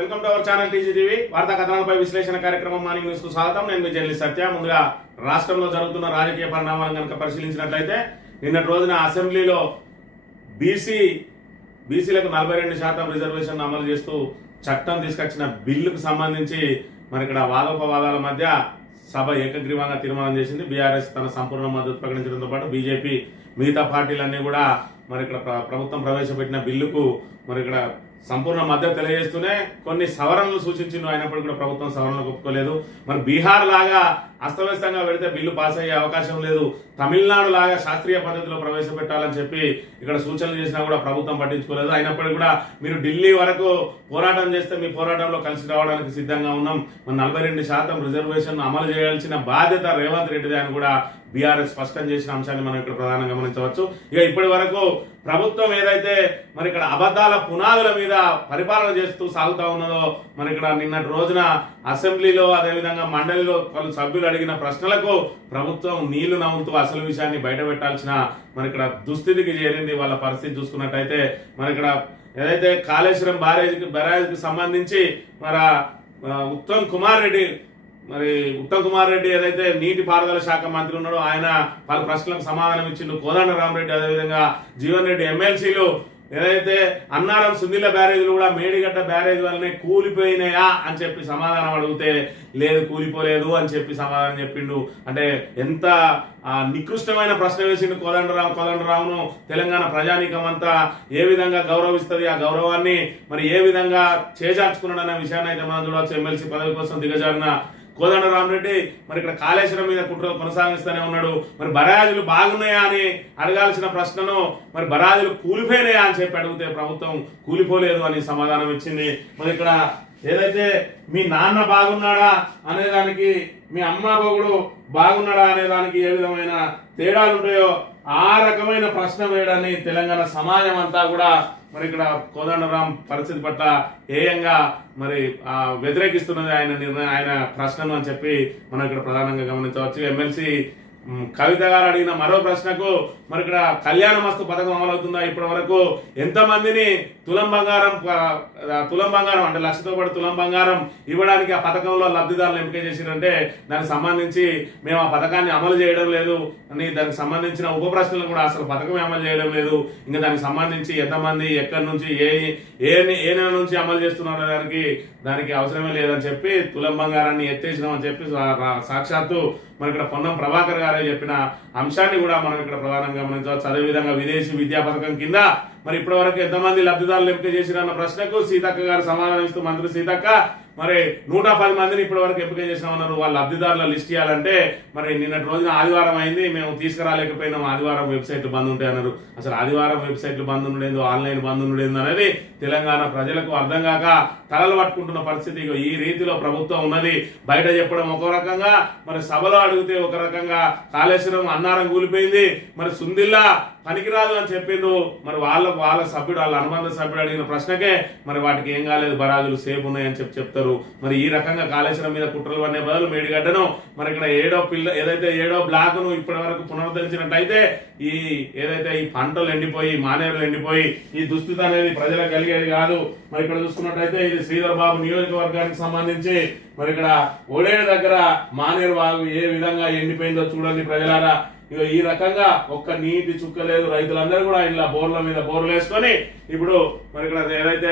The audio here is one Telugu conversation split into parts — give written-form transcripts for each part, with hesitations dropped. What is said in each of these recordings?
Welcome to our channel TGTV వార్తా కథనాలపై విశ్లేషణ కార్యక్రమం మార్నింగ్ న్యూస్ కు స్వాగతం. నేను మీ జర్నలిస్ట్ సత్య. ముందుగా రాష్ట్రంలో జరుగుతున్న రాజకీయ పరిణామాలను కనుక పరిశీలించినట్లయితే నిన్నటి రోజున అసెంబ్లీలో బీసీలకు 42% రిజర్వేషన్ అమలు చేస్తూ చట్టం తీసుకొచ్చిన బిల్లుకు సంబంధించి మరి ఇక్కడ వాదోపవాదాల మధ్య సభ ఏకగ్రీవంగా తీర్మానం చేసింది. బీఆర్ఎస్ తన సంపూర్ణ మద్దతు ప్రకటించడంతో పాటు బీజేపీ మిగతా పార్టీలన్నీ కూడా మరి ఇక్కడ ప్రభుత్వం ప్రవేశపెట్టిన బిల్లుకు మరి ఇక్కడ సంపూర్ణ మద్దతు తెలియజేస్తూనే కొన్ని సవరణలు సూచించింది. అయినప్పటికీ కూడా ప్రభుత్వం సవరణలకు ఒప్పుకోలేదు. మరి బీహార్ లాగా అస్తవ్యస్తంగా పెడితే బిల్లు పాస్ అయ్యే అవకాశం లేదు, తమిళనాడు లాగా శాస్త్రీయ పద్ధతిలో ప్రవేశపెట్టాలని చెప్పి ఇక్కడ సూచనలు చేసినా కూడా ప్రభుత్వం పట్టించుకోలేదు. అయినప్పటికీ కూడా మీరు ఢిల్లీ వరకు పోరాటం చేస్తే మీ పోరాటంలో కలిసి రావడానికి సిద్ధంగా ఉన్నాం, మరి 42% రిజర్వేషన్ అమలు చేయాల్సిన బాధ్యత రేవంత్ రెడ్డిదే అని కూడా బీఆర్ఎస్ స్పష్టం చేసిన అంశాన్ని మనం ఇక్కడ ప్రధానంగా గమనించవచ్చు. ఇక ఇప్పటి వరకు ప్రభుత్వం ఏదైతే మరి ఇక్కడ అబద్ధాల పునాదుల మీద పరిపాలన చేస్తూ సాగుతా ఉన్నదో మరి ఇక్కడ నిన్నటి రోజున అసెంబ్లీలో అదేవిధంగా మండలిలో పలు సభ్యులు అడిగిన ప్రశ్నలకు ప్రభుత్వం నీళ్లు నవ్వుతూ అసలు విషయాన్ని బయట పెట్టాల్సిన మరి ఇక్కడ దుస్థితికి చేరింది. వాళ్ళ పరిస్థితి చూసుకున్నట్టయితే మరి ఇక్కడ ఏదైతే కాళేశ్వరం బ్యారేజ్కి సంబంధించి మరి ఉత్తమ్ కుమార్ రెడ్డి ఏదైతే నీటి పారుదల శాఖ మంత్రి ఉన్నాడో ఆయన పలు ప్రశ్నలకు సమాధానం ఇచ్చిండు. కోదండరామరెడ్డి అదేవిధంగా జీవన్ రెడ్డి ఎమ్మెల్సీలు ఏదైతే అన్నారం సుందిల్ల బ్యారేజ్లు కూడా మేడిగడ్డ బ్యారేజ్ వల్లనే కూలిపోయినాయా అని చెప్పి సమాధానం అడిగితే లేదు కూలిపోలేదు అని చెప్పి సమాధానం చెప్పిండు. అంటే ఎంత నికృష్టమైన ప్రశ్న వేసిండు కోదండరామును తెలంగాణ ప్రజానీకం అంతా ఏ విధంగా గౌరవిస్తుంది, ఆ గౌరవాన్ని మరి ఏ విధంగా చేజార్చుకున్నాడన్న విషయాన్ని అయితే మనం చూడవచ్చు. ఎమ్మెల్సీ పదవి కోసం దిగజారిన కోదండరామరెడ్డి మరి ఇక్కడ కాళేశ్వరం మీద కుట్రలు కొనసాగిస్తూనే ఉన్నాడు. మరి బరాజులు బాగున్నాయా అని అడగాల్సిన ప్రశ్నను మరి బరాజులు కూలిపోయినాయా అని చెప్పి అడిగితే ప్రభుత్వం కూలిపోలేదు అని సమాధానం ఇచ్చింది. మరి ఇక్కడ ఏదైతే మీ నాన్న బాగున్నాడా అనేదానికి మీ అమ్మ బాగుడు బాగున్నాడా అనేదానికి ఏ విధమైన తేడాలు ఉంటాయో ఆ రకమైన ప్రశ్న వేయడాన్ని తెలంగాణ సమాజం అంతా కూడా మరి ఇక్కడ కోదండరాం పరిస్థితి పట్ల ఏయంగా మరి వ్యతిరేకిస్తున్నది ఆయన ప్రశ్నను అని చెప్పి మనం ఇక్కడ ప్రధానంగా గమనించవచ్చు. ఎమ్మెల్సీ కవిత గారు అడిగిన మరో ప్రశ్నకు మరి ఇక్కడ కళ్యాణ మస్తు పథకం అమలవుతుందా, ఇప్పటి వరకు ఎంతమందిని తులం బంగారం అంటే లక్షతో పాటు తులం బంగారం ఇవ్వడానికి ఆ పథకంలో లబ్ధిదారులు ఎంపిక చేసిరంటే దానికి సంబంధించి మేము ఆ పథకాన్ని అమలు చేయడం లేదు అని దానికి సంబంధించిన ఉప ప్రశ్నలు కూడా అసలు పథకమే అమలు చేయడం లేదు, ఇంకా దానికి సంబంధించి ఎంతమంది ఎక్కడి నుంచి ఏ నెల నుంచి అమలు చేస్తున్నారు దానికి అవసరమే లేదని చెప్పి తులం బంగారాన్ని ఎత్తేసినామని చెప్పి సాక్షాత్తు మరి ఇక్కడ పొన్నం ప్రభాకర్ గారే చెప్పిన అంశాన్ని కూడా మనం ఇక్కడ ప్రధానంగా గమనించవచ్చు. అదేవిధంగా విదేశీ విద్యా పథకం కింద మరి ఇప్పటి వరకు ఎంతమంది లబ్ధిదారులు ఎంపిక చేసిరన్న ప్రశ్నకు సీతక్క గారు సమాధానం ఇస్తూ మంత్రి సీతక్క మరి 110 మందిని ఇప్పటి వరకు ఎంపిక చేసినామన్నారు. వాళ్ళ లబ్ధిదారుల లిస్ట్ ఇవ్వాలంటే మరి నిన్నటి రోజున ఆదివారం అయింది, మేము తీసుకురాలేకపోయినాం, ఆదివారం వెబ్సైట్లు బంద్ ఉంటాయి అన్నారు. అసలు ఆదివారం వెబ్సైట్లు బంద్ ఉండేందో ఆన్లైన్ బంద్ ఉండేందో అనేది తెలంగాణ ప్రజలకు అర్థం కాక తలలు పట్టుకుంటున్న పరిస్థితి. ఈ రీతిలో ప్రభుత్వం ఉన్నది. బయట చెప్పడం ఒక రకంగా, మరి సభలో అడిగితే ఒక రకంగా. కాళేశ్వరం అన్నారం కూలిపోయింది, మరి సుందిల్లా పనికిరాదు అని చెప్పిండు. మరి వాళ్ళ సభ్యుడు వాళ్ళ అనుబంధ సభ్యుడు అడిగిన ప్రశ్నకే మరి వాటికి ఏం కాలేదు, బరాజులు సేఫ్ ఉన్నాయని చెప్తారు. మరి ఈ రకంగా కాళేశ్వరం మీద కుట్రలు పడే బదులు మేడిగడ్డను మరి ఇక్కడ ఏడో బ్లాక్ ను ఇప్పటి వరకు పునరుద్ధరించినట్టయితే ఏదైతే ఈ పంటలు ఎండిపోయి మానేరులు ఎండిపోయి ఈ దుస్థితి అనేది ప్రజలకు కలిగేది కాదు. మరి ఇక్కడ చూసుకున్నట్టయితే ఇది శ్రీధర్ బాబు నియోజకవర్గానికి సంబంధించి మరి ఇక్కడ ఓడేడు దగ్గర మానేరు వాగు ఏ విధంగా ఎండిపోయిందో చూడండి ప్రజలారా. ఇక ఈ రకంగా ఒక్క నీటి చుక్క లేదు. రైతులందరూ కూడా ఇలా బోర్ల మీద బోర్లు వేసుకొని ఇప్పుడు మరి ఇక్కడ ఏదైతే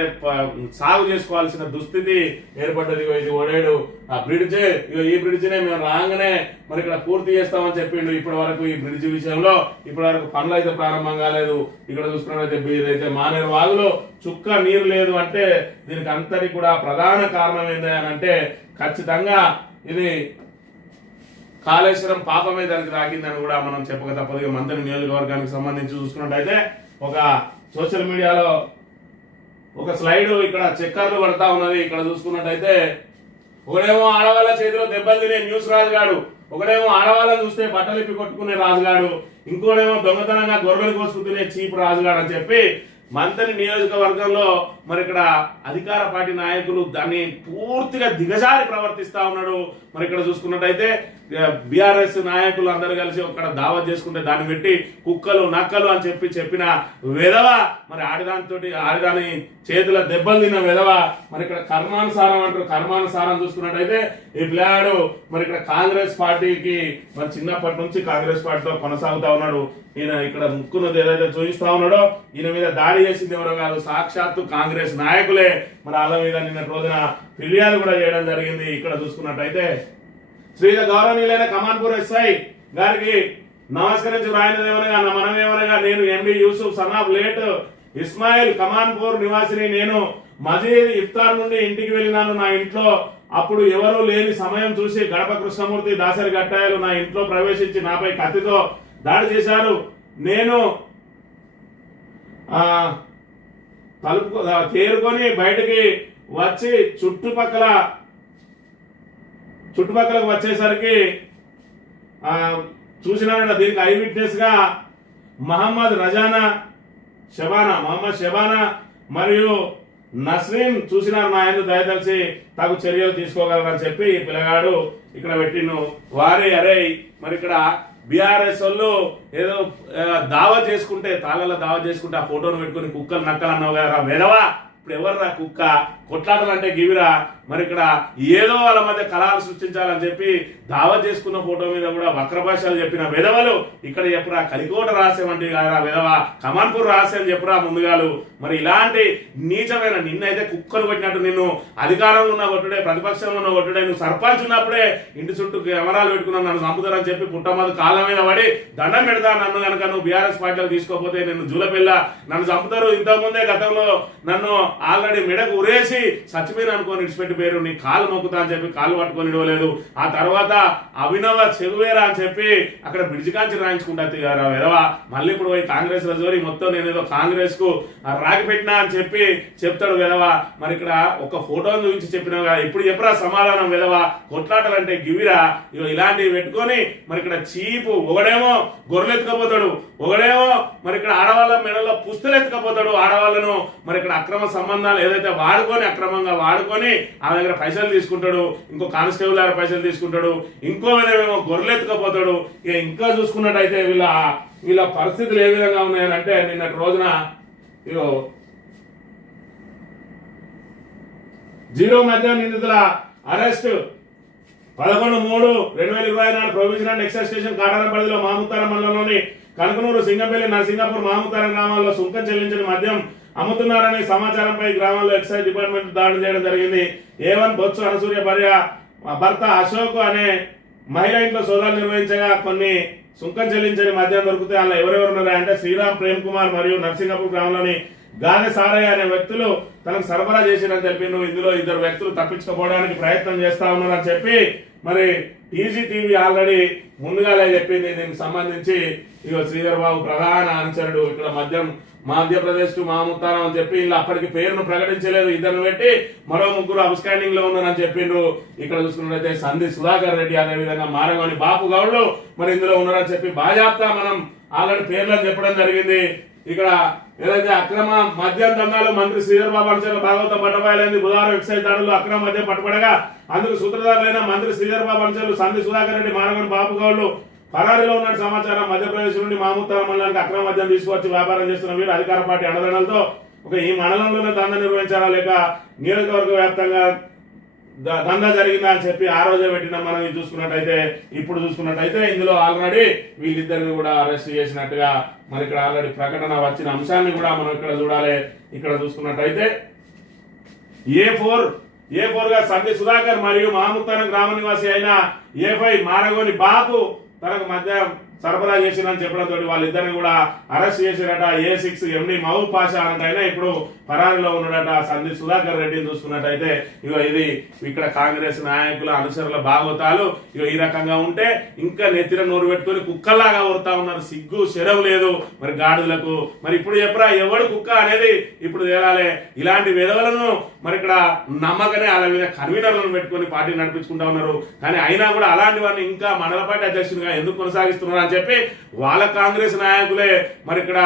సాగు చేసుకోవాల్సిన దుస్థితి ఏర్పడ్డది. ఇది ఓడేడు ఆ బ్రిడ్జ్, ఈ బ్రిడ్జినే మేము రాగానే మరి ఇక్కడ పూర్తి చేస్తామని చెప్పిండు. ఇప్పటి వరకు ఈ బ్రిడ్జ్ విషయంలో ఇప్పటి వరకు పనులు అయితే ప్రారంభం కాలేదు. ఇక్కడ చూసుకున్నట్లయితే ఇదైతే మానేరు వాగులో చుక్క నీరు లేదు అంటే దీనికి అంతటి కూడా ప్రధాన కారణం ఏంటి అని అంటే ఖచ్చితంగా ఇది కాళేశ్వరం పాపమే దానికి తాకిందని కూడా మనం చెప్పక తప్పదు. మంత్రి నియోజకవర్గానికి సంబంధించి చూసుకున్నట్టయితే ఒక సోషల్ మీడియాలో ఒక స్లైడ్ ఇక్కడ చక్కర్లు పడతా ఉన్నది. ఇక్కడ చూసుకున్నట్టయితే ఒకడేమో ఆడవాళ్ళ చేతిలో దెబ్బలు తినే న్యూస్ రాజుగాడు, ఒకడేమో ఆడవాళ్ళని చూస్తే బట్టలిప్పి కొట్టుకునే రాజుగాడు, ఇంకోడేమో దొంగతనంగా గొర్రెలు కోసుకునే చీప్ రాజుగాడు అని చెప్పి మంతని నియోజకవర్గంలో మరి ఇక్కడ అధికార పార్టీ నాయకులు దాన్ని పూర్తిగా దిగజారి ప్రవర్తిస్తా ఉన్నాడు. మరి ఇక్కడ చూసుకున్నట్టయితే బీఆర్ఎస్ నాయకులు అందరూ కలిసి అక్కడ దావత్ చేసుకుంటే దాన్ని పెట్టి కుక్కలు నక్కలు అని చెప్పిన వెధవ, మరి ఆడిదాని చేతుల దెబ్బలు తిన్న వెధవ. మరి ఇక్కడ కర్మానుసారం అంటారు. కర్మానుసారం చూసుకున్నట్టయితే ఈ పిల్లాడు మరి ఇక్కడ కాంగ్రెస్ పార్టీకి మరి చిన్నప్పటి నుంచి కాంగ్రెస్ పార్టీలో కొనసాగుతా ఉన్నాడు. ఈయన ఇక్కడ ముక్కున్నది ఏదైతే చూపిస్తా ఉన్నాడో ఈయన మీద దాడి చేసింది ఎవరో కాదు, సాక్షాత్తు కాంగ్రెస్ నాయకులే. మరి వాళ్ళ మీద నిన్న రోజున ఫిర్యాదు కూడా చేయడం జరిగింది. ఇక్కడ చూసుకున్నట్టయితే శ్రీల గౌరవనీయులైన కమాన్పూర్ ఎస్ఐ గారికి నమస్కరించి రాయనదేమనగా మనమేమనగా నేను MD Yusuf son of late Ismail Kamanpur నివాసిని. నేను మజీద్ ఇఫ్తార్ నుండి ఇంటికి వెళ్ళినాను. నా ఇంట్లో అప్పుడు ఎవరూ లేని సమయం చూసి గడప కృష్ణమూర్తి దాసరి గట్టాయలు నా ఇంట్లో ప్రవేశించి నాపై కత్తితో దాడి చేశారు. నేను తలుపు తేరుకొని బయటికి వచ్చి చుట్టుపక్కలకు వచ్చేసరికి చూసినాడు. దీనికి ఐ విట్నెస్ గా మహమ్మద్ షబానా మరియు నస్రీన్ చూసినారు. నా ఆయన దయదలిసి తగు చర్యలు తీసుకోగలరని చెప్పి ఈ పిల్లగాడు ఇక్కడ పెట్టిను. వారే అరే మరి ఇక్కడ బీఆర్ఎస్ వాళ్ళు ఏదో దావత్ చేసుకుంటే తాళాల దావత్ చేసుకుంటే ఆ ఫోటోను పెట్టుకుని కుక్కలు నక్కలు అన్నావు కదా వెధవా. ఇప్పుడు ఎవర్రా కుక్క కొట్లాటలంటే గివిరా. మరి ఇక్కడ ఏదో వాళ్ళ మధ్య కళాలు సృష్టించాలని చెప్పి దావత్ చేసుకున్న ఫోటో మీద కూడా వక్ర భాషలు చెప్పిన విధవలు ఇక్కడ చెప్పురా. కలికోట రహస్యం అంటే కాదురా విధవ, కమాన్పూర్ రహస్యం చెప్పురా ముందుగాలు. మరి ఇలాంటి నీచమైన నిన్నైతే కుక్కలు కొట్టినట్టు నిన్ను అధికారంలో ఉన్న కొట్టుడే, ప్రతిపక్షంలో ఉన్న కొట్టుడే, నువ్వు సర్పంచ్ ఉన్నప్పుడే ఇంటి చుట్టూ కెమెరాలు పెట్టుకున్నావు నన్ను చంపుతారని చెప్పి పుట్టమది కాళ్ళ మీద పడి దండం పెడతా. నన్ను కనుక నువ్వు బీఆర్ఎస్ పార్టీలోకి తీసుకోకపోతే నేను జూలపిల్ల నన్ను చంపుతారు. ఇంతకుముందే గతంలో నన్ను ఆల్రెడీ మెడకు ఉరేసి సచ్చిపోయిన అనుకోని ఇడిచిపెట్టి పేరు నీ కాలు మొక్కుతా అని చెప్పి కాలు పట్టుకొని ఇవ్వలేదు. ఆ తర్వాత అభినవ చెగువేరా అని చెప్పి అక్కడ బ్రిడ్జి కాంచి రాయించుకుంటా ఎదవా. మళ్ళీ ఇప్పుడు పోయి కాంగ్రెస్ రజోరి మొత్తం నేనేదో కాంగ్రెస్ కు రాకి పెట్టినా అని చెప్పి చెప్తాడు వెదవా. మరి ఇక్కడ ఒక ఫోటోను చూపించి చెప్పినా ఇప్పుడు చెప్పరా సమాధానం వెదవా. కొట్లాటలంటే గివిరా. ఇలాంటివి పెట్టుకొని మరి ఇక్కడ చీపు ఒకడేమో గొర్రెలు ఎత్తుకపోతాడు, ఒకడేమో మరి ఇక్కడ ఆడవాళ్ళ మెడలో పుస్తులు ఎత్తుకపోతాడు ఆడవాళ్ళను. మరి ఇక్కడ అక్రమ సంబంధాలు ఏదైతే అక్రమంగా వాడుకొని ఆ దగ్గర పైసలు తీసుకుంటాడు, ఇంకో కానిస్టేబుల్ దగ్గర పైసలు తీసుకుంటాడు, ఇంకో విధమేమో గొర్రెలు ఎత్తుకపోతాడు. ఇక ఇంకా చూసుకున్నట్టయితే వీళ్ళ పరిస్థితులు ఏ విధంగా ఉన్నాయనంటే నిన్నటి రోజున జీరో మధ్య నిందితుల arrest 11/3/2024 prohibition and excise station Kataram పరిధిలో మాముతారం మండలంలోని కనకనూరు, సింగంపల్లి, నరసింగాపూర్, మాముతారం గ్రామాల్లో సుంకం చెల్లించిన మద్యం అమ్ముతున్నారనే సమాచారంపై గ్రామాల్లో ఎక్సైజ్ డిపార్ట్మెంట్ దాడి చేయడం జరిగింది. A1 బొత్సు అనసూయ భర్త అశోక్ అనే మహిళ ఇంట్లో సోదాలు నిర్వహించగా కొన్ని సుంకం చెల్లించని మద్యం దొరికితే అలా ఎవరెవరున్నారా అంటే శ్రీరామ్, ప్రేమ్ కుమార్ మరియు నరసింగాపూర్ గ్రామంలోని గాదె సారయ్య అనే వ్యక్తులు తనకు సరఫరా చేసినని తెలిపిండు. ఇందులో 2 వ్యక్తులు తప్పించుకోవడానికి ప్రయత్నం చేస్తా ఉన్నారని చెప్పి మరి టీజీటీవీ ఆల్రెడీ ముందుగానే చెప్పింది. దీనికి సంబంధించి శ్రీధర్ బాబు ప్రధాన అనుచరుడు ఇక్కడ మధ్యప్రదేశ్ టు మాముతారం అని చెప్పి ఇలా అప్పటికి పేరును ప్రకటించలేదు. 2 పెట్టి మరో 3 అబ్స్కాండింగ్ లో ఉన్నారని చెప్పిండ్రు. ఇక్కడ చూసుకున్నట్లయితే సంధి సుధాకర్ రెడ్డి, అదే విధంగా మారగోని బాపు గౌడ్లు మరి ఇందులో ఉన్నారని చెప్పి బాజాప్తా మనం ఆల్రెడీ పేర్లను చెప్పడం జరిగింది. ఇక్కడ ఏదైతే అక్రమ మద్యం దందాలు మంత్రి శ్రీధర్ బాబు అనుచరులు భాగవతం పట్టబయలైంది. బుధవారం ఎక్సైజ్ దాడుల్లో అక్రమ మద్యం పట్టుబడగా అందుకు సూత్రధారులైన మంత్రి శ్రీధర్ బాబు అనుచరులు సంధి సుధాకర్ రెడ్డి, మారగోని బాపు గౌడ్లు పరారీలో ఉన్న సమాచారం. మధ్యప్రదేశ్ నుండి మాముతారం మండలానికి అక్రమ మద్యం తీసుకొచ్చి వ్యాపారం చేస్తున్న వీరు అధికార పార్టీ అండదండలతో ఈ మండలంలోనే దందా నిర్వహించారా లేక నియోజకవర్గ వ్యాప్తంగా దందా జరిగిందా అని చెప్పి ఆ రోజే పెట్టినా మనం చూసుకున్నట్టయితే ఇప్పుడు చూసుకున్నట్టయితే ఇందులో ఆల్రెడీ వీళ్ళిద్దరిని కూడా అరెస్ట్ చేసినట్టుగా మరి ఇక్కడ ఆల్రెడీ ప్రకటన వచ్చిన అంశాన్ని కూడా మనం ఇక్కడ చూడాలి. ఇక్కడ చూసుకున్నట్టయితే A4 గా సంధి సుధాకర్ మరియు మాముతారం గ్రామ నివాసి అయిన A5 మారగోని బాపు తనకు మధ్య సరఫరా చేసినని చెప్పడంతో వాళ్ళిద్దరిని కూడా అరెస్ట్ చేశారట. A6 ఎండి మహబూబ్ పాషా అన్నట్టయినా ఇప్పుడు పరారీలో ఉన్నాడట. సంధి సుధాకర్ రెడ్డిని చూసుకున్నట్టయితే ఇది ఇక్కడ కాంగ్రెస్ నాయకుల అనుచరుల భాగవతాలు ఈ రకంగా ఉంటే ఇంకా నెత్తిన నోరు పెట్టుకుని కుక్కల్లాగా ఊరుతా ఉన్నారు. సిగ్గు శరవు లేదు మరి గాడులకు. మరి ఇప్పుడు చెప్పరా ఎవడు కుక్క అనేది ఇప్పుడు తేలాలి. ఇలాంటి విధవలను మరి ఇక్కడ నమ్మకనే అలా మీద కన్వీనర్లను పెట్టుకుని పార్టీ నడిపించుకుంటా ఉన్నారు. కానీ అయినా కూడా అలాంటి వారిని ఇంకా మండల పార్టీ అధ్యక్షునిగా ఎందుకు కొనసాగిస్తున్నారు అని చెప్పి వాళ్ళ కాంగ్రెస్ నాయకులే మరి ఇక్కడ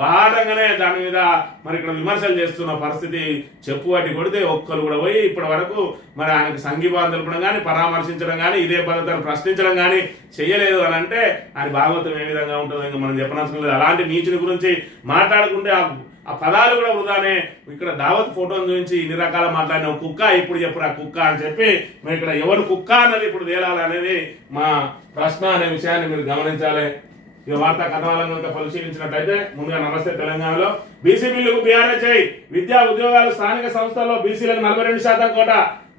బాధంగానే దాని మీద మరి ఇక్కడ విమర్శలు చేస్తున్న పరిస్థితి. చెప్పు వాటి కొడితే ఒక్కరు కూడా పోయి ఇప్పటి వరకు మరి ఆయనకు సంఘీభావం తెలపడం కానీ పరామర్శించడం కానీ ఇదే పద్ధతిని ప్రశ్నించడం కానీ చేయలేదు అని అంటే ఆయన భాగవతం ఏ విధంగా ఉంటుందో ఇంకా మనం చెప్పనవసరం లేదు. అలాంటి నీచుని గురించి మాట్లాడుకుంటే ఆ పదాలు కూడా వృధానే. ఇక్కడ దావత్ ఫోటోను చూపించి ఇన్ని రకాల మాట్లాడిన కుక్క ఇప్పుడు చెప్పురా కుక్క అని చెప్పి మరి ఇక్కడ ఎవరు కుక్క అన్నది ఇప్పుడు తేలాలి అనేది మా ప్రశ్న అనే విషయాన్ని మీరు గమనించాలి. ఈ వార్తా కథనాలను కనుక పరిశీలించినట్టయితే ముందుగా నమస్తే తెలంగాణలో బీసీ బిల్లుకు బీఆర్ఎస్ విద్యా ఉద్యోగాలు స్థానిక సంస్థల్లో బీసీలకు 42% కోట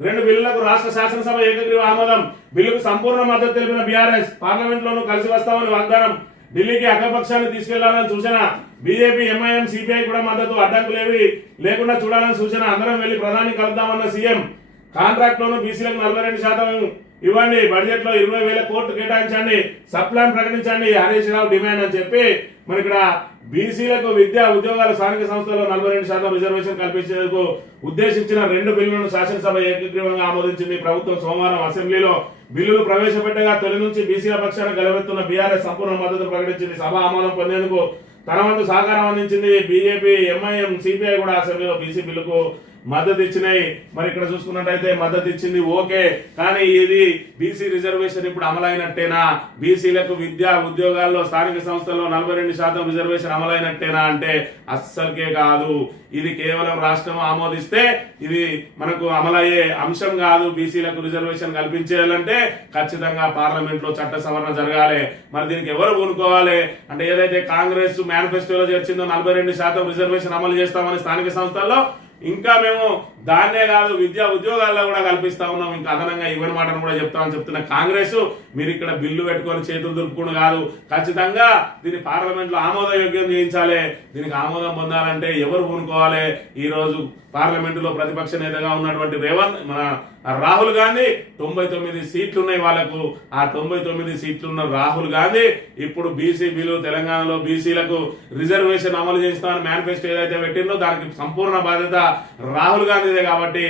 2 బిల్లులకు రాష్ట్ర శాసనసభ ఏకగ్రీవ ఆమోదం. బిల్లుకు సంపూర్ణ మద్దతు తెలిపిన బీఆర్ఎస్ పార్లమెంట్ లోనూ కలిసి వస్తామని వాగ్దానం. ఢిల్లీకి అఖపక్షాన్ని తీసుకెళ్లాలని సూచన. బీజేపీ ఎంఐఎం సిపిఐ కూడా మద్దతు. అడ్డంకులేవి లేకుండా చూడాలని సూచన. అందరం వెళ్లి ప్రధాని కలుద్దామన్న సీఎం. కాంట్రాక్ట్ లోను బీసీలకు 42% ఇవ్వండి. బడ్జెట్ లో 20,000 కోట్లు కేటాయించండి. సబ్ ప్లాన్ ప్రకటించండి. హరీష్ రావు డిమాండ్ అని చెప్పి మరి ఇక్కడ బీసీలకు విద్యా ఉద్యోగాల స్థానిక సంస్థల్లో 42% రిజర్వేషన్ కల్పించేందుకు ఉద్దేశించిన 2 బిల్లులను శాసనసభ ఏకగ్రీవంగా ఆమోదించింది. ప్రభుత్వం సోమవారం అసెంబ్లీలో బిల్లులు ప్రవేశపెట్టగా తొలి నుంచి బీసీల పక్షాన గెలవెత్తున్న బీఆర్ఎస్ సంపూర్ణ మద్దతు ప్రకటించింది. సభ ఆమోదం పొందేందుకు తన వంతు సహకారం అందించింది. బీజేపీ ఎంఐఎం సిపిఐ కూడా అసెంబ్లీలో బీసీ బిల్లుకు మద్దతు ఇచ్చినాయి. మరి ఇక్కడ చూసుకున్నట్టయితే మద్దతు ఇచ్చింది ఓకే, కానీ ఇది బీసీ రిజర్వేషన్ ఇప్పుడు అమలైనట్టేనా? బీసీలకు విద్యా ఉద్యోగాల్లో స్థానిక సంస్థల్లో 42% రిజర్వేషన్ అమలైనట్టేనా అంటే అస్సలకే కాదు. ఇది కేవలం రాష్ట్రం ఆమోదిస్తే ఇది మనకు అమలయ్యే అంశం కాదు. బీసీలకు రిజర్వేషన్ కల్పించేయాలంటే ఖచ్చితంగా పార్లమెంట్ లో చట్ట సవరణ జరగాలి. మరి దీనికి ఎవరు కొనుక్కోవాలి అంటే ఏదైతే కాంగ్రెస్ మేనిఫెస్టోలో చేర్చిందో 42% రిజర్వేషన్ అమలు చేస్తామని స్థానిక సంస్థల్లో, ఇంకా మేము దాన్నే కాదు విద్యా ఉద్యోగాల్లో కూడా కల్పిస్తా ఉన్నాం, ఇంకా అదనంగా ఇవ్వని మాటను కూడా చెప్తామని చెప్తున్న కాంగ్రెస్ మీరు ఇక్కడ బిల్లు పెట్టుకొని చేతులు దులుపుకుని కాదు, ఖచ్చితంగా దీన్ని పార్లమెంట్ లో ఆమోదయోగ్యం చేయించాలి. దీనికి ఆమోదం పొందాలంటే ఎవరు కొనుక్కోవాలి? ఈ రోజు పార్లమెంట్ లో ప్రతిపక్ష నేతగా ఉన్నటువంటి మన రాహుల్ గాంధీ 99 సీట్లు ఉన్నాయి వాళ్ళకు. ఆ 99 సీట్లున్న రాహుల్ గాంధీ ఇప్పుడు బీసీ బిల్లు తెలంగాణలో బీసీలకు రిజర్వేషన్ అమలు చేస్తామని మేనిఫెస్టో ఏదైతే పెట్టిందో దానికి సంపూర్ణ బాధ్యత రాహుల్ గాంధీదే. కాబట్టి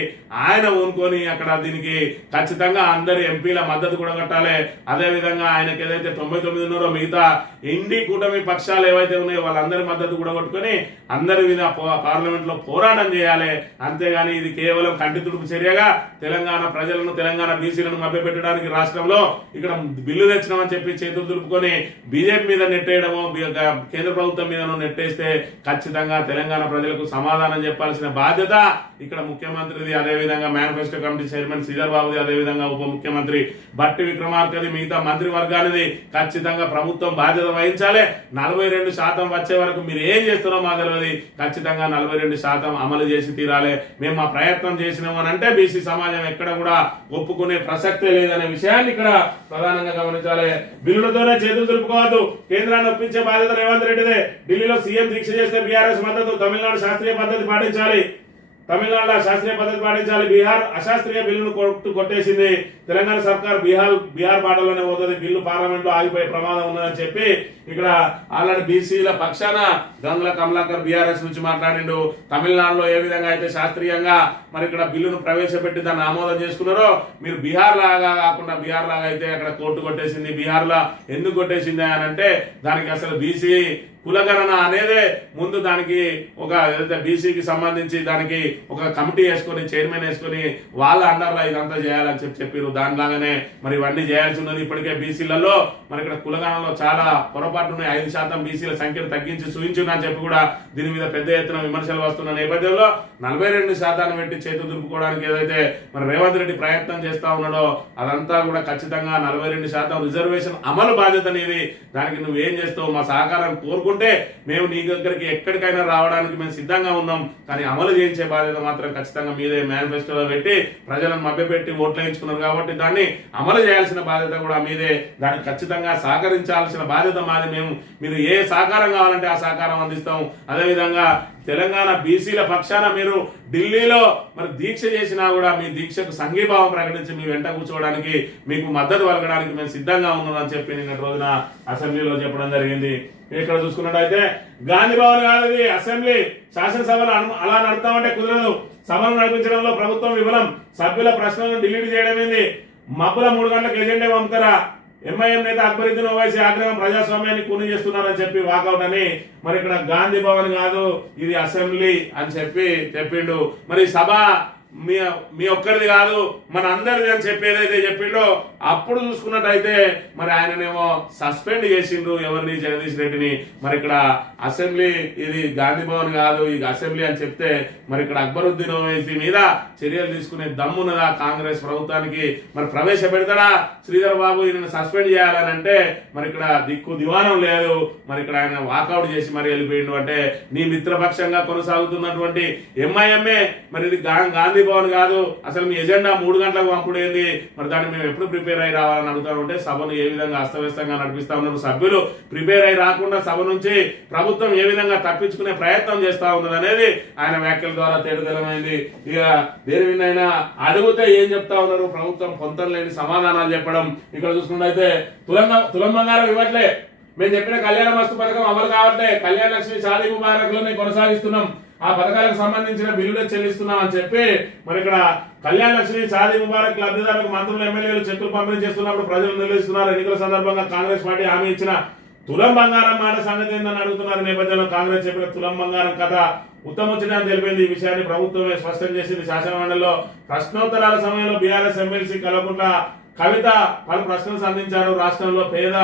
ఆయన ఊనుకొని అక్కడ దీనికి ఖచ్చితంగా అందరి ఎంపీల మద్దతు కూడా కట్టాలి. అదే విధంగా ఆయనకి ఏదైతే 99 ఉన్నారో మిగతా ఇండి కూటమి పక్షాలు ఏవైతే ఉన్నాయో వాళ్ళందరి మద్దతు కూడా కొట్టుకొని అందరి మీద పార్లమెంట్ లో పోరాటం చేయాలి. అంతేగాని ఇది కేవలం కంటి తుడుపు చర్యగా తెలంగాణ ప్రజలను తెలంగాణ బీసీలను మభ్యపెట్టడానికి రాష్ట్రంలో ఇక్కడ బిల్లు తెచ్చినామని చెప్పి చేతులు దులుపుకొని బీజేపీ మీద నెట్టేయడమో కేంద్ర ప్రభుత్వం మీద నెట్టేస్తే ఖచ్చితంగా తెలంగాణ ప్రజలకు సమాధానం చెప్పాల్సిన బాధ్యత ఇక్కడ ముఖ్యమంత్రిది, అదేవిధంగా మేనిఫెస్టో కమిటీ చైర్మన్ శ్రీధర్ బాబుది, అదేవిధంగా ఉప ముఖ్యమంత్రి బట్టి విక్రమార్కది, మిగతా మంత్రి వర్గానిది. ఖచ్చితంగా ప్రభుత్వం బాధ్యత వహించాలి. 42% వచ్చే వరకు మీరు ఏం చేస్తున్నారో మా తెలియదు, ఖచ్చితంగా 42% అమలు చేసి తీరాలి. మేము మా ప్రయత్నం చేసినాము అని అంటే బీసీ సమాజం ఎక్కడ కూడా ఒప్పుకునే ప్రసక్తే లేదనే విషయాన్ని ఇక్కడ ప్రధానంగా గమనించాలి. బిల్లులతోనే చేతులు దులుపుకోవద్దు, కేంద్రాన్ని ఒప్పించే బాధ్యత రేవంత్ రెడ్డిదే. ఢిల్లీలో సీఎం దీక్ష చేస్తే బీఆర్ఎస్ మద్దతు. తమిళనాడు శాస్త్రీయ పద్ధతి పాటించాలి. తమిళనాడులో శాస్త్రీయ పద్ధతి పాటించాలి. బీహార్ అశాస్త్రీయ బిల్లును కొట్టేసింది. తెలంగాణ సర్కార్ బీహార్ బాటలోనే పోతుంది. బిల్లు పార్లమెంట్ లో ఆగిపోయే ప్రమాదం ఉన్నదని చెప్పి ఇక్కడ ఆల్రెడీ బీసీల పక్షాన గంగుల కమలాకర్ బీఆర్ఎస్ నుంచి మాట్లాడిండు. తమిళనాడులో ఏ విధంగా అయితే శాస్త్రీయంగా మరి ఇక్కడ బిల్లును ప్రవేశపెట్టి దాన్ని ఆమోదం చేసుకున్నారో మీరు బీహార్ లాగా కాకుండా బీహార్ లాగా అయితే అక్కడ కోర్టు కొట్టేసింది. బీహార్ లో ఎందుకు కొట్టేసింది అని అంటే దానికి అసలు బీసీ కులగణన అనేదే ముందు దానికి ఒక ఏదైతే బీసీకి సంబంధించి దానికి ఒక కమిటీ వేసుకొని చైర్మన్ వేసుకొని వాళ్ళ అండర్లో ఇదంతా చేయాలని చెప్పారు. దానిలాగానే మరి ఇవన్నీ చేయాల్సి ఉన్నది. ఇప్పటికే బీసీలలో మరి ఇక్కడ కులగణనలో చాలా పొరపాట్లు ఉన్నాయి. 5% బీసీల సంఖ్యను తగ్గించి చూపించున్నా చెప్పి కూడా దీని మీద పెద్ద ఎత్తున విమర్శలు వస్తున్న నేపథ్యంలో 42% పెట్టి చేతులు దులుపుకోవడానికి ఏదైతే మరి రేవంత్ రెడ్డి ప్రయత్నం చేస్తా ఉన్నాడో అదంతా కూడా ఖచ్చితంగా 42% రిజర్వేషన్ అమలు బాధ్యత అనేది. దానికి నువ్వేం చేస్తావు మా సహకారం కోరుకుంటే మేము నీ దగ్గరికి ఎక్కడికైనా రావడానికి మేము సిద్ధంగా ఉన్నాం, కానీ అమలు చేయించే బాధ్యత మాత్రం ఖచ్చితంగా మీదే. మేనిఫెస్టోలో పెట్టి ప్రజలను మభ్యపెట్టి ఓట్లు వేయించుకున్నారు కాబట్టి దాన్ని అమలు చేయాల్సిన బాధ్యత కూడా మీదే. దానికి ఖచ్చితంగా సహకరించాల్సిన బాధ్యత మాది. మీరు ఏ సహకారం కావాలంటే ఆ సహకారం అందిస్తాం. అదేవిధంగా తెలంగాణ బీసీల పక్షాన మీరు ఢిల్లీలో మరి దీక్ష చేసినా కూడా మీ దీక్షకు సంఘీభావం ప్రకటించి మీ వెంట కూర్చోవడానికి మీకు మద్దతు పలకడానికి మేము సిద్ధంగా ఉన్నామని చెప్పి నిన్న రోజున అసెంబ్లీలో చెప్పడం జరిగింది. ఇక్కడ చూసుకున్నట్టయితే గాంధీ భవన్ కాదు అసెంబ్లీ, శాసనసభను అలా నడుపుతామంటే కుదరదు. సభను నడిపించడంలో ప్రభుత్వం విఫలం. సభ్యుల ప్రశ్నలను డిలీట్ చేయడం ఏంది? మబ్బుల 3 గంటలకు ఎజెండా పంపుతారా? ఎంఐఎం నేత అక్బరుద్దీన్ ఓవైసీ ఆగ్రహం ప్రజాస్వామ్యాన్ని కూని చేస్తున్నారని చెప్పి వాకౌట్ అని మరి ఇక్కడ గాంధీ భవన్ కాదు ఇది అసెంబ్లీ అని చెప్పి చెప్పిండు. మరి సభ మీ ఒక్కరిది కాదు మన అందరిది అని చెప్పి ఏదైతే చెప్పిండో అప్పుడు చూసుకున్నట్టయితే మరి ఆయననేమో సస్పెండ్ చేసిండ్రు ఎవరిని, జగదీష్ రెడ్డిని. మరి ఇక్కడ అసెంబ్లీ ఇది గాంధీ భవన్ కాదు ఇది అసెంబ్లీ అని చెప్తే మరి ఇక్కడ అక్బరుద్దీన్ ఓవైసీ మీద చర్యలు తీసుకునే దమ్మున్నదా కాంగ్రెస్ ప్రభుత్వానికి? మరి ప్రవేశపెడతాడా శ్రీధర్ బాబు ఈయన సస్పెండ్ చేయాలని అంటే మరి ఇక్కడ దిక్కు దివానం లేదు. మరి ఇక్కడ ఆయన వాకౌట్ చేసి మరి వెళ్ళిపోయిండు. అంటే నీ మిత్రపక్షంగా కొనసాగుతున్నటువంటి ఎంఐఎంఏ మరి ఇది గాంధీ భవన్ కాదు, అసలు మీ ఎజెండా 3 గంటలకు పంపుడు ఏంది? మరి దాన్ని మేము ఎప్పుడు ప్రిపేర్ అయ్యి రావాలని అడుగుతా ఉంటే సభను ఏ విధంగా అస్తవ్యస్తంగా నడిపిస్తా ఉన్నారు. సభ్యులు ప్రిపేర్ అయ్యి రాకుండా సభ నుంచి ప్రభుత్వం ఏ విధంగా తప్పించుకునే ప్రయత్నం చేస్తా ఉన్నది అనేది ఆయన వ్యాఖ్యల ద్వారా తేటతెల్లమైంది. ఇక దేని వినైనా అడిగితే ఏం చెప్తా ఉన్నారు? ప్రభుత్వం పొంతం లేని సమాధానాలు చెప్పడం. ఇక్కడ చూసుకున్నట్టయితే తులం బంగారం ఇవ్వట్లే, మేము చెప్పిన కళ్యాణ మస్తు పథకం అమలు కావట్లే, కళ్యాణ లక్ష్మి షాదీ ముబారక్లని కొనసాగిస్తున్నాం, ఆ పథకాలకు సంబంధించిన బిల్లులే చెల్లిస్తున్నాం అని చెప్పి మరి ఇక్కడ కళ్యాణ లక్ష్మి షాదీ ముబారక్ లబ్ధిదారులకు మంత్రులు ఎమ్మెల్యేలు చెక్కులు పంపిణీ చేస్తున్నప్పుడు ప్రజలు నిలదీస్తున్నారు. ఎన్నికల సందర్భంగా కాంగ్రెస్ పార్టీ హామీ ఇచ్చిన తులం బంగారం మాట సంగతి ఏందని అడుగుతున్నారు. నేపథ్యంలో కాంగ్రెస్ చెప్పిన తులం బంగారం కథ ఉత్తమోచితని తెలిపింది. ఈ విషయాన్ని ప్రభుత్వమే స్పష్టం చేసింది. శాసనమండలిలో ప్రశ్నోత్తరాల సమయంలో బీఆర్ఎస్ ఎమ్మెల్సీ కలవకుంట కవిత పలు ప్రశ్నలు సంధించారు. రాష్ట్రంలో పేద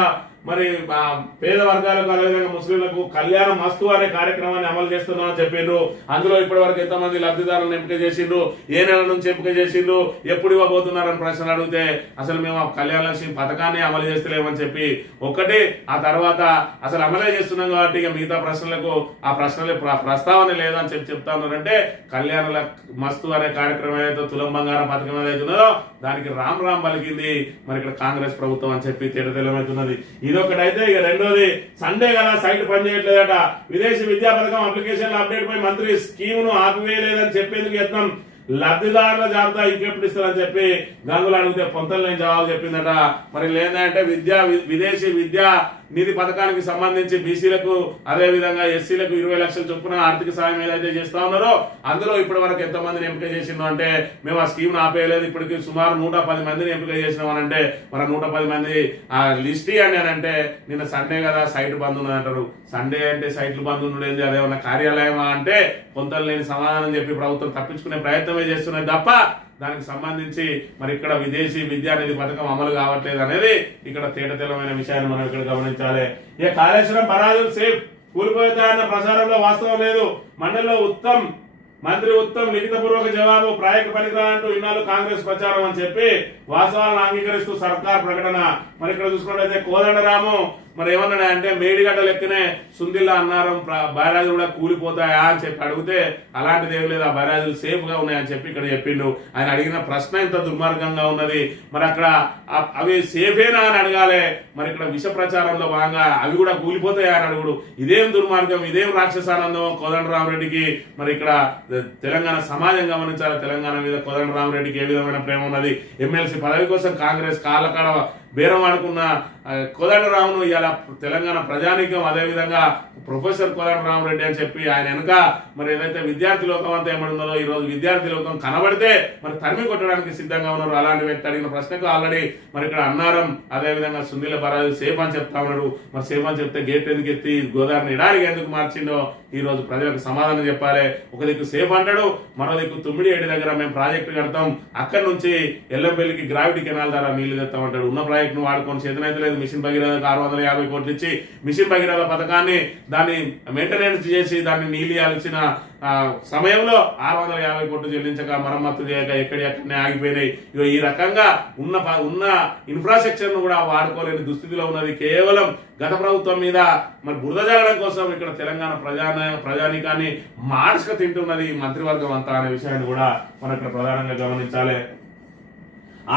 వర్గాలకు అదేవిధంగా ముస్లింలకు కళ్యాణ మస్తు అనే కార్యక్రమాన్ని అమలు చేస్తున్నామని చెప్పిండ్రు. అందులో ఇప్పటి వరకు ఎంతమంది లబ్ధిదారులను ఎంపిక చేసిండ్రు, ఏ నెల నుంచి ఎంపిక చేసిండ్రు, ఎప్పుడు ఇవ్వబోతున్నారని ప్రశ్నలు అడిగితే అసలు మేము ఆ కళ్యాణ లక్ష్మి పథకాన్ని అమలు చేస్తలేమని చెప్పి ఒకటి, ఆ తర్వాత అసలు అమలే చేస్తున్నాం కాబట్టి ఇక మిగతా ప్రశ్నలకు ఆ ప్రశ్నలే ప్రస్తావన లేదని చెప్పి చెప్తా ఉన్నారంటే కళ్యాణ మస్తు అనే కార్యక్రమం ఏదైతే తులం బంగారం పథకం ఏదైతే ఉన్నదో దానికి రామ్ పలికింది మరి ఇక్కడ కాంగ్రెస్ ప్రభుత్వం అని చెప్పి తేటతెల్లమవుతున్నది. ఇదొకటైతే ఇక రెండోది సండే కదా సైట్ పనిచేయట్లేదట. విదేశీ విద్యా పథకం అప్లికేషన్ల అప్డేట్ పై మంత్రి స్కీమ్ ను ఆపివేయలేదని చెప్పేందుకు యత్నం. లబ్ధిదారుల జాబితా ఇంకెప్పుడు ఇస్తారని చెప్పి గంగులు అడిగితే పొంతలేని జవాబు చెప్పిందట. మరి లేదంటే విదేశీ విద్యా నిధి పథకానికి సంబంధించి బీసీలకు అదే విధంగా ఎస్సీలకు 20 లక్షల చొప్పున ఆర్థిక సాయం ఏదైతే చేస్తా ఉన్నారో అందులో ఇప్పటి వరకు ఎంతమందిని ఎంపిక చేసిందో అంటే మేము ఆ స్కీమ్ ఆపేయలేదు, ఇప్పటికి సుమారు 110 మందిని ఎంపిక చేసినామని అంటే మరి 110 మంది ఆ లిస్ట్ ఇవ్వండి అని అంటే నిన్న సండే కదా సైట్ బంద్ ఉన్నది అంటారు. సండే అంటే సైట్లు బంద్ ఉండేది అదేమన్నా కార్యాలయమా అంటే కొంత లేని సమాధానం చెప్పి ప్రభుత్వం తప్పించుకునే ప్రయత్నమే చేస్తున్నది తప్ప దానికి సంబంధించి మరి ఇక్కడ విదేశీ విద్యానిధి పథకం అమలు కావట్లేదు అనేది ఇక్కడ తేటతెల్లమైన విషయాన్ని మనం ఇక్కడ గమనించాలి. ఇక కాళేశ్వరం పరాజులు సేఫ్ కూలిపోతాయన్న ప్రచారంలో వాస్తవం లేదు. మండలిలో మంత్రి ఉత్తమ్ లిఖితపూర్వక జవాబు ప్రాజెక్టు పనికిరానంటూ ఇన్నాళ్ళు కాంగ్రెస్ ప్రచారం అని చెప్పి వాస్తవాలను అంగీకరిస్తూ సర్కార్ ప్రకటన. మరి ఇక్కడ చూసుకున్నట్లయితే కోదండరాము మరి ఏమన్నాడు అంటే మేడిగడ్డ లెక్కనే సుందిల్లా అన్నారం బ్యారేజ్ కూడా కూలిపోతాయా అని చెప్పి అడిగితే అలాంటిది ఏం లేదు, ఆ బ్యారేజీలు సేఫ్ గా ఉన్నాయని చెప్పి ఇక్కడ చెప్పిండు. ఆయన అడిగిన ప్రశ్న ఇంత దుర్మార్గంగా ఉన్నది. మరి అక్కడ అవి సేఫేనా అని అడగాలి, మరి ఇక్కడ విష ప్రచారంలో భాగంగా అవి కూడా కూలిపోతాయా అని అడుగుడు. ఇదేం దుర్మార్గం, ఇదేం రాక్షసానందం కోదండరామరెడ్డికి. మరి ఇక్కడ తెలంగాణ సమాజం గమనించాలి, తెలంగాణ మీద కోదండరామరెడ్డికి ఏ విధమైన ప్రేమ ఉన్నది. ఎమ్మెల్సీ పదవి కోసం కాంగ్రెస్ కాళ్ళకాడ బేరం ఆడుకున్న కోదండరామును ఇలా తెలంగాణ ప్రజానీకం అదేవిధంగా ప్రొఫెసర్ కోదండరామరెడ్డి అని చెప్పి ఆయన వెనుక మరి ఏదైతే విద్యార్థి లోకం అంతా ఏమడుందో ఈ రోజు విద్యార్థి లోకం కనబడితే మరి తరిమి కొట్టడానికి సిద్ధంగా ఉన్నారు. అలాంటి వ్యక్తి అడిగిన ప్రశ్నకు ఆల్రెడీ మరి ఇక్కడ అన్నారం అదేవిధంగా సుందిల బరాజు సేఫ్ అని చెప్తా ఉన్నాడు. మరి సేఫ్ అని చెప్తే గేట్ ఎందుకు ఎత్తి గోదావరిని ఎడారిగా ఎందుకు మార్చిండో ఈ రోజు ప్రజలకు సమాధానం చెప్పాలి. ఒక దిక్కు సేఫ్ అంటాడు, మరో దిక్కు తుమ్మిడియేటి దగ్గర మేము ప్రాజెక్టు కడతాం, అక్కడి నుంచి ఎల్లంపల్లికి గ్రావిటీ కెనాల్ ద్వారా నీళ్లు తెస్తామంటాడు. ఉన్న ప్రాజెక్టును వాడుకొని చేతనైతే లేదు. మిషన్ భగీరథకు 650 కోట్లు ఇచ్చి మిషన్ భగీరథ పథకాన్ని దాన్ని మెయింటెనెన్స్ చేసి దాన్ని నీళ్లు ఇవ్వాల్సిన సమయంలో 650 కోట్లు చెల్లించక మరమ్మత్తు చేయక ఎక్కడెక్కడనే ఆగిపోయినాయి. ఈ రకంగా ఉన్న ఇన్ఫ్రాస్ట్రక్చర్ ను కూడా వాడుకోలేని దుస్థితిలో ఉన్నది. కేవలం గత ప్రభుత్వం మీద మరి బురద జల్లడం కోసం ఇక్కడ తెలంగాణ ప్రజానీకాన్ని మాడ్స్గా తింటున్నది మంత్రివర్గం అంతా అనే విషయాన్ని కూడా మనం ఇక్కడ ప్రధానంగా గమనించాలి.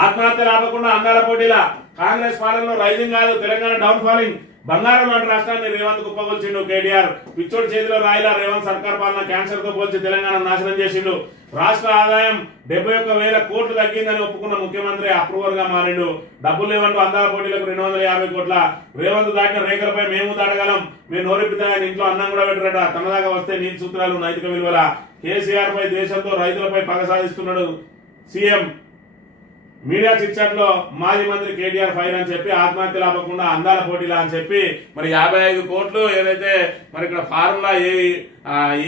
ఆత్మహత్యలు ఆపకుండా అందాల పోటీలా కాంగ్రెస్ పాలనలో రైజింగ్ కాదు తెలంగాణ డౌన్ ఫాలింగ్. బంగారం లాంటి రాష్ట్రాన్ని రేవంత్ కుప్పగొల్చిండు కేటీఆర్. పిచ్చోడి చేతిలో రాయిలా రేవంత్ సర్కార్ పాలన క్యాన్సర్ తో పోల్చి తెలంగాణ నాశనం చేసిండు. రాష్ట్ర ఆదాయం 71,000 కోట్లు తగ్గిందని ఒప్పుకున్న ముఖ్యమంత్రి అప్రూవర్ గా మారిండు. డబ్బులు లేవంటూ అందాల పోటీలకు 250 కోట్ల. రేవంత్ దాటిన రేఖలపై మేము దాటగలం, మేము నోరెప్పితే ఇంట్లో అన్నం కూడా పెట్టరట. తనదాకా వస్తే నీతి సూత్రాలు నైతిక విలువల. కేసీఆర్ పై దేశంతో రైతులపై పగ సాధిస్తున్నాడు సీఎం. మీడియా చిట్చాట్ లో మాజీ మంత్రి కేటీఆర్ ఫైర్ అని చెప్పి ఆత్మహత్య లాభకుండా అందాల పోటీలా అని చెప్పి మరి 55 కోట్లు ఏదైతే మరి ఇక్కడ ఫార్ములా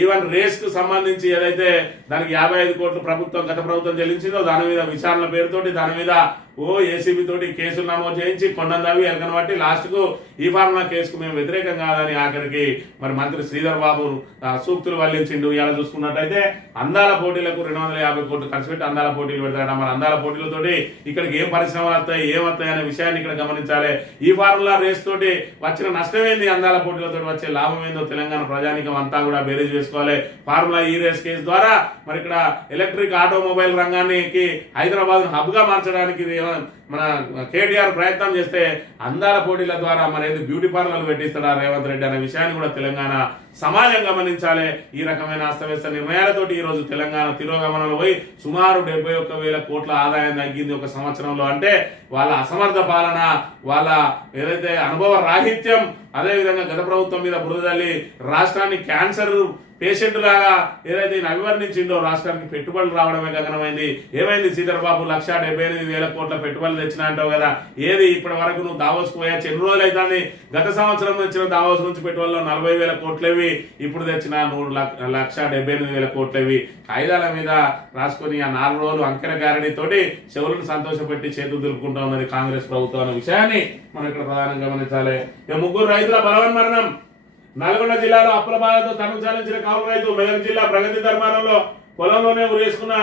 ఈవెన్ రేస్ కు సంబంధించి ఏదైతే దానికి 55 కోట్లు గత ప్రభుత్వం చెల్లించిందో దాని మీద విచారణ పేరుతోటి దాని మీద ఏసీబీ తోటి కేసులు నమోదు చేయించి కొండందవి ఎరగని బట్టి లాస్ట్ కు ఈ ఫార్ములా కేసుకు మేము వ్యతిరేకం కాదని ఆఖరికి మరి మంత్రి శ్రీధర్ బాబు సూక్తులు వల్లించిండు. ఇలా చూసుకున్నట్టయితే అందాల పోటీలకు 250 కోట్లు ఖర్చు పెట్టి అందాల పోటీలు పెడతాడు. మరి అందాల పోటీలతోటి ఇక్కడికి ఏం పరిశ్రమలు వస్తాయి ఏమొస్తాయి అనే విషయాన్ని ఇక్కడ గమనించాలి. ఈ ఫార్ములా రేస్ తోటి వచ్చిన నష్టం ఏంది, అందాల పోటీలతో వచ్చే లాభం ఏందో తెలంగాణ ప్రజానికం అంతా కూడా బేరీజ్ వేసుకోవాలి. ఫార్ములా ఈ రేస్ కేసు ద్వారా మరి ఇక్కడ ఎలక్ట్రిక్ ఆటోమొబైల్ రంగానికి హైదరాబాద్ హబ్ గా మార్చడానికి మన కేటీఆర్ ప్రయత్నం చేస్తే అందాల పోటీల ద్వారా మరి బ్యూటీ పార్లర్లు పెట్టిస్తాడా రేవంత్ రెడ్డి అనే విషయాన్ని కూడా తెలంగాణ సమాజం గమనించాలి. ఈ రకమైన అస్తవ్యస్త నిర్ణయాలతోటి ఈ రోజు తెలంగాణ తిరోగమనంలో పోయి సుమారు 71,000 కోట్ల ఆదాయం తగ్గింది ఒక సంవత్సరంలో. అంటే వాళ్ళ అసమర్థ పాలన, వాళ్ళ ఏదైతే అనుభవ రాహిత్యం, అదేవిధంగా గత ప్రభుత్వం మీద బురదల్లి రాష్ట్రాన్ని క్యాన్సర్ పేషెంట్ లాగా ఏదైతే అభివర్ణించిండో రాష్ట్రానికి పెట్టుబడులు రావడమే గగనమైంది. ఏమైంది సీతారాబాబు 1,78,000 కోట్ల పెట్టుబడులు తెచ్చినా అంటావు కదా, ఏది ఇప్పటి వరకు నువ్వు దావోస్ పోయా ఎన్ని రోజులు అవుతుంది? గత సంవత్సరం తెచ్చిన దావోస్ నుంచి పెట్టుబడుల్లో 40,000 కోట్లేవి, ఇప్పుడు తెచ్చిన 1,78,000 కోట్లేవి కాయిదాల మీద రాసుకొని ఆ 4 రోజులు అంకెర గారడి తోటి చెవులను సంతోషపెట్టి చేతులు దులుపుకుంటా ఉన్నది కాంగ్రెస్ ప్రభుత్వం అనే విషయాన్ని మనం ఇక్కడ ప్రధానంగా గమనించాలి. 3 రైతుల బలవన్మరణం. నల్గొండ జిల్లాలో అప్పుల బాధతో తనకు చాలించిన కౌలు రైతు. మెదక్ జిల్లా ప్రగతి ధర్మారంలో పొలంలోనే ఉరేసుకున్న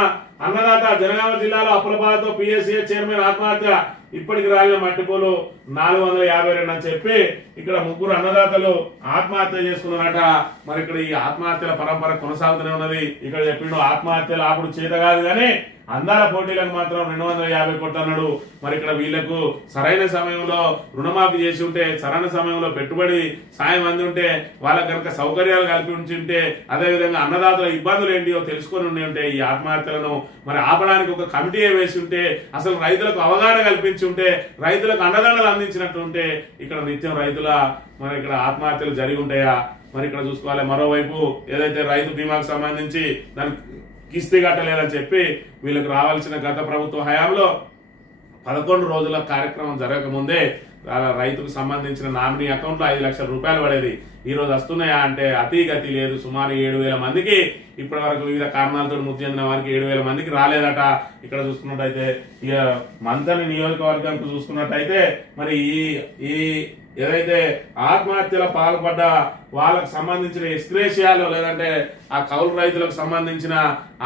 అన్నదాత. జనగామ జిల్లాలో అప్పుల బాధతో పిఎస్సీ చైర్మన్ ఆత్మహత్య. ఇప్పటికి రాలిన మట్టిపోలు 452 అని చెప్పి ఇక్కడ 3 అన్నదాతలు ఆత్మహత్య చేసుకున్నారట. మరి ఇక్కడ ఈ ఆత్మహత్యల పరంపర కొనసాగుతూనే ఉన్నది. ఇక్కడ చెప్పిండు ఆత్మహత్యలు అప్పుడు చేత కాదు కానీ అందాల పోటీలకు మాత్రం 250 కోట్లు అన్నాడు. మరి ఇక్కడ వీళ్లకు సరైన సమయంలో రుణమాఫీ చేసి ఉంటే, సరైన సమయంలో పెట్టుబడి సాయం అంది ఉంటే, వాళ్ళకి కనుక సౌకర్యాలు కల్పి ఉంటే, అదేవిధంగా అన్నదాతల ఇబ్బందులు ఏంటియో తెలుసుకొని ఉండి ఉంటే, ఈ ఆత్మహత్యలను మరి ఆపడానికి ఒక కమిటీ వేసి ఉంటే, అసలు రైతులకు అవగాహన కల్పించి ఉంటే, రైతులకు అండదండలు అందించినట్టు ఉంటే ఇక్కడ నిత్యం రైతుల మరి ఇక్కడ ఆత్మహత్యలు జరిగి ఉంటాయా? మరి ఇక్కడ చూసుకోవాలి. మరోవైపు ఏదైతే రైతు బీమాకు సంబంధించి దానికి కిస్తీ కట్టలేదని చెప్పి వీళ్ళకి రావాల్సిన గత ప్రభుత్వ హయాంలో 11 రోజుల కార్యక్రమం జరగకముందే రైతుకు సంబంధించిన నామినీ అకౌంట్ లో 5 లక్షల రూపాయలు పడేది. ఈ రోజు వస్తున్నాయా అంటే అతి గతి లేదు. సుమారు 7,000 మందికి ఇప్పటి వరకు వివిధ కారణాలతో మృతి చెందిన వారికి 7,000 మందికి రాలేదట. ఇక్కడ చూసుకున్నట్టయితే ఇక మంతని నియోజకవర్గానికి చూసుకున్నట్టయితే మరి ఈ ఏదైతే ఆత్మహత్యల పాల్పడ్డ వాళ్ళకు సంబంధించిన ఎక్స్గ్రేషియాలు లేదంటే ఆ కౌలు రైతులకు సంబంధించిన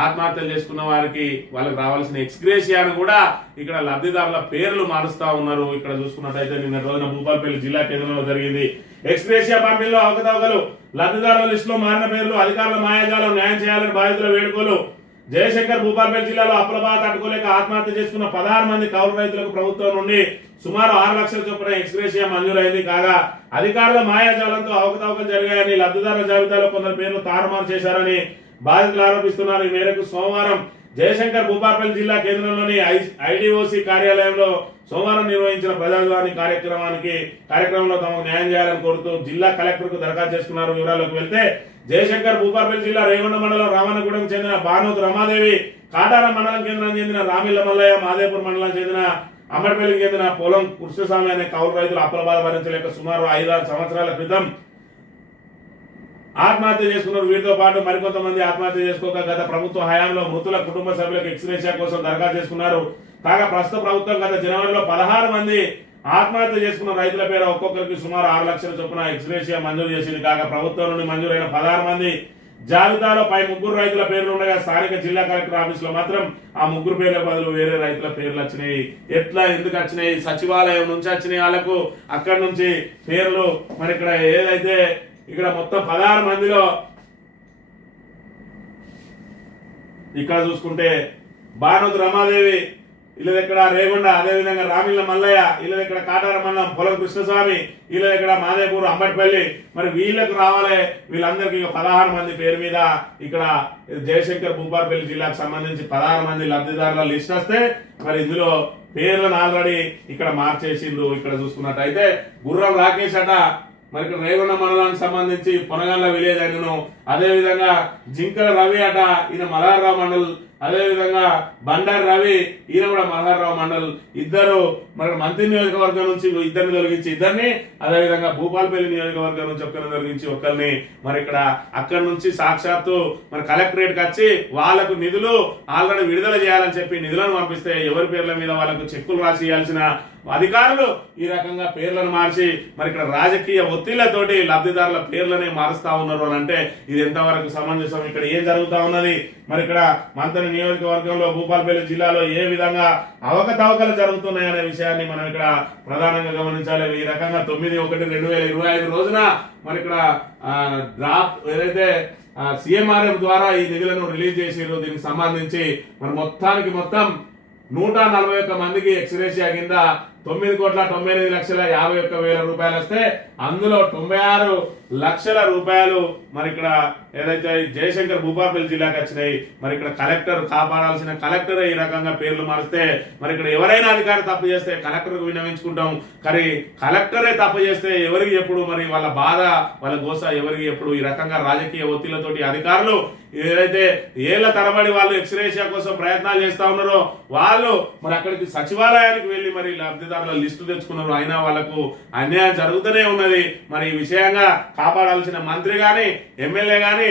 ఆత్మహత్యలు చేసుకున్న వారికి వాళ్ళకి రావాల్సిన ఎక్స్గ్రేషియాను కూడా ఇక్కడ లబ్ధిదారుల పేర్లు మారుస్తా ఉన్నారు. ఇక్కడ చూసుకున్నట్టయితే నిన్న రోజున భూపాలపల్లి జిల్లా కేంద్రంలో జరిగింది. ఎక్స్గ్రేషియా పంపిణీలో అవకతవకలు, లబ్ధిదారుల లిస్టులో మారిన పేర్లు, అధికారుల మాయాజాలం, న్యాయం చేయాలని బాధితుల వేడుకలు. జయశంకర్ భూపాలపల్లి జిల్లాలో అప్పుల బాధ తట్టుకోలేక ఆత్మహత్య చేసుకున్న 16 మంది కౌలు రైతులకు ప్రభుత్వం నుండి సుమారు 6 లక్షల చొప్పున ఎక్స్గ్రేషియా మంజూరైంది. కాగా అధికారుల మాయాజాలంతో అవకతవకలు జరిగాయని, లబ్ధిదారుల జాబితాలో కొందరు పేర్లు తారుమారు చేశారని బాధితులు ఆరోపిస్తున్నారు. ఈ మేరకు సోమవారం జయశంకర్ భూపాలపల్లి జిల్లా కేంద్రంలోని ఐడిఓసి కార్యాలయంలో సోమవారం నిర్వహించిన ప్రజాస్వామ్య కార్యక్రమంలో తమకు న్యాయం చేయాలని కోరుతూ జిల్లా కలెక్టర్ కు దరఖాస్తు చేసుకున్నారు. వివరాల్లోకి వెళ్తే జయశంకర్ భూపాలపల్లి జిల్లా రేగొండ మండలం రామన్నగూడెం చెందిన బానోతు రమాదేవి, కాటారం మండలం కేంద్రం చెందిన రామిల్ల మల్లయ్య, మాదేపూర్ మండలం చెందిన అమ్మడిపల్లికి చెందిన పొలం కృష్ణస్వామి అనే కౌలు రైతులు అప్పుల బాధ భరించలేక సుమారు 5-6 సంవత్సరాల క్రితం ఆత్మహత్య చేసుకున్నారు. వీరితో పాటు మరికొంతమంది ఆత్మహత్య చేసుకోక గత ప్రభుత్వ హయాంలో మృతుల కుటుంబ సభ్యులకు ఎక్స్గ్రేషియా కోసం దరఖాస్తు చేసుకున్నారు. కాగా ప్రస్తుత ప్రభుత్వం గత జనవరిలో 16 మంది ఆత్మహత్య చేసుకున్న రైతుల పేరు ఒక్కొక్కరికి సుమారు 6 లక్షల చొప్పున ఎక్స్గ్రేషియా మంజూరు చేసింది. కాగా ప్రభుత్వం నుండి మంజూరైన 16 మంది జాబితాలో పై 3 రైతుల పేర్లు ఉండగా స్థానిక జిల్లా కలెక్టర్ ఆఫీస్ లో మాత్రం ఆ 3 పేర్ల బదులు వేరే రైతుల పేర్లు వచ్చినాయి. ఎట్లా ఎందుకు వచ్చినాయి? సచివాలయం నుంచి వచ్చినాయి వాళ్ళకు, అక్కడి నుంచి పేర్లు. మరి ఇక్కడ ఏదైతే ఇక్కడ మొత్తం 16 మందిలో ఇక్కడ చూసుకుంటే బానోతు రమాదేవి ఇళ్ళ దగ్గర రేగొండ, అదేవిధంగా రామిల్ల మల్లయ్య ఇళ్ళ దగ్గర కాటార మండలం పొలం కృష్ణస్వామి ఇళ్ళ దగ్గర మాదేపూర్ అంబటిపల్లి. మరి వీళ్ళకు రావాలి. వీళ్ళందరికీ 16 మంది పేరు మీద ఇక్కడ జయశంకర్ భూపాలపల్లి జిల్లాకు సంబంధించి 16 మంది లబ్ధిదారుల లిస్ట్ వస్తే మరి ఇందులో పేర్లను ఆల్రెడీ ఇక్కడ మార్చేసిండ్రు. ఇక్కడ చూసుకున్నట్టయితే గుర్రం రాకేష్ అట మరి ఇక్కడ రేగొండ మండలానికి సంబంధించి పొనగండ్ల విలేజ్ అయినను, అదే విధంగా జింకల రవి అట ఈయన మలారావు మండల్ అదేవిధంగా బండారు రవి ఈయన కూడా మల్హార్రావు మండల్ ఇద్దరు మరి మంత్రి నియోజకవర్గం నుంచి ఇద్దరిని తొలగించి ఇద్దరిని, అదేవిధంగా భూపాలపల్లి నియోజకవర్గం నుంచి ఒక్కరిని తొలగించి ఒక్కరిని మరి ఇక్కడ అక్కడి నుంచి సాక్షాత్తు మరి కలెక్టరేట్ కి వచ్చి వాళ్ళకు నిధులు ఆల్రెడీ విడుదల చేయాలని చెప్పి నిధులను పంపిస్తే ఎవరి పేర్ల మీద వాళ్ళకు చెక్కులు రాసి ఇవ్వాల్సిన అధికారులు ఈ రకంగా పేర్లను మార్చి మరి ఇక్కడ రాజకీయ ఒత్తిళ్లతోటి లబ్ధిదారుల పేర్లనే మారుస్తా ఉన్నారు అని అంటే ఇది ఎంతవరకు సమంజసం? ఇక్కడ ఏం జరుగుతా ఉన్నది? మరి ఇక్కడ మంత్రి నియోజకవర్గంలో భూపాలపల్లి జిల్లాలో ఏ విధంగా అవకతవకలు జరుగుతున్నాయనే విషయాన్ని మనం ఇక్కడ ప్రధానంగా గమనించాలి. ఈ రకంగా 9/1/2025 రోజున మరి ఇక్కడ డ్రాఫ్ట్ ఏదైతే CMRF ద్వారా ఈ నిధులను రిలీజ్ చేసిరో దీనికి సంబంధించి మరి మొత్తం 141 మందికి ఎక్స్గ్రేషియా కింద 9,98,50,51,000 రూపాయలు వస్తే అందులో 96 లక్షల రూపాయలు మరి ఇక్కడ ఏదైతే జయశంకర్ భూపాలపల్లి జిల్లాకి వచ్చినాయి. మరి ఇక్కడ కలెక్టర్ కాపాడాల్సిన కలెక్టర్ ఈ రకంగా పేర్లు మారిస్తే మరి ఇక్కడ ఎవరైనా అధికారి తప్పు చేస్తే కలెక్టర్కు విన్నవించుకుంటాం, కానీ కలెక్టరే తప్పు చేస్తే ఎవరికి ఎప్పుడు మరి వాళ్ళ బాధ వాళ్ళ గోస ఎవరికి ఎప్పుడు? ఈ రకంగా రాజకీయ ఒత్తిళ్లతోటి అధికారులు ఏదైతే ఏళ్ల తరబడి వాళ్ళు ఎక్స్గ్రేషియా కోసం ప్రయత్నాలు చేస్తా ఉన్నారో వాళ్ళు మరి అక్కడికి సచివాలయానికి వెళ్లి మరి లబ్ధిదారుల లిస్టు తెచ్చుకున్నారు, అయినా వాళ్ళకు అన్యాయం జరుగుతూనే ఉన్నది. మరి ఈ విషయంగా కాపాడాల్సిన మంత్రి గాని ఎమ్మెల్యే గాని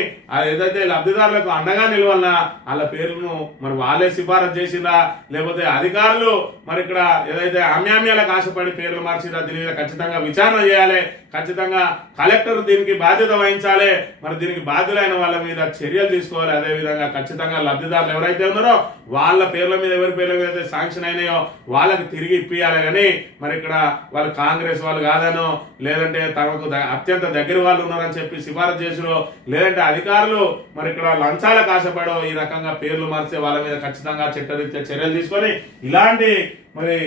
ఏదైతే లబ్ధిదారులకు అండగా నిలవాలన్నా వాళ్ళ పేర్లను మరి వాళ్ళే సిఫారసు చేసిందా లేకపోతే అధికారులు మరి ఇక్కడ ఏదైతే అమ్యామ్యాలకు ఆశపడి పేర్లు మార్చిరా దీని మీద ఖచ్చితంగా విచారణ చేయాలి. ఖచ్చితంగా కలెక్టర్ దీనికి బాధ్యత వహించాలి. మరి దీనికి బాధ్యులైన వాళ్ళ మీద చర్యలు తీసుకోవాలి. అదే విధంగా ఖచ్చితంగా లబ్ధిదారులు ఎవరైతే ఉన్నారో వాళ్ళ పేర్ల మీద ఎవరి పేర్ల మీద అయితే శాంక్షన్ అయినాయో వాళ్ళకి తిరిగి ఇప్పియాలి. కానీ మరి ఇక్కడ వాళ్ళు కాంగ్రెస్ వాళ్ళు కాదనో లేదంటే తమకు అత్యంత దగ్గర వాళ్ళు ఉన్నారని చెప్పి సిఫారసు చేసిరో లేదంటే అధికారులు మరి ఇక్కడ లంచాలకు ఆశపడో ఈ రకంగా పేర్లు మార్చే వాళ్ళ మీద ఖచ్చితంగా చట్టరీత్యా చర్యలు తీసుకొని ఇలాంటి మరి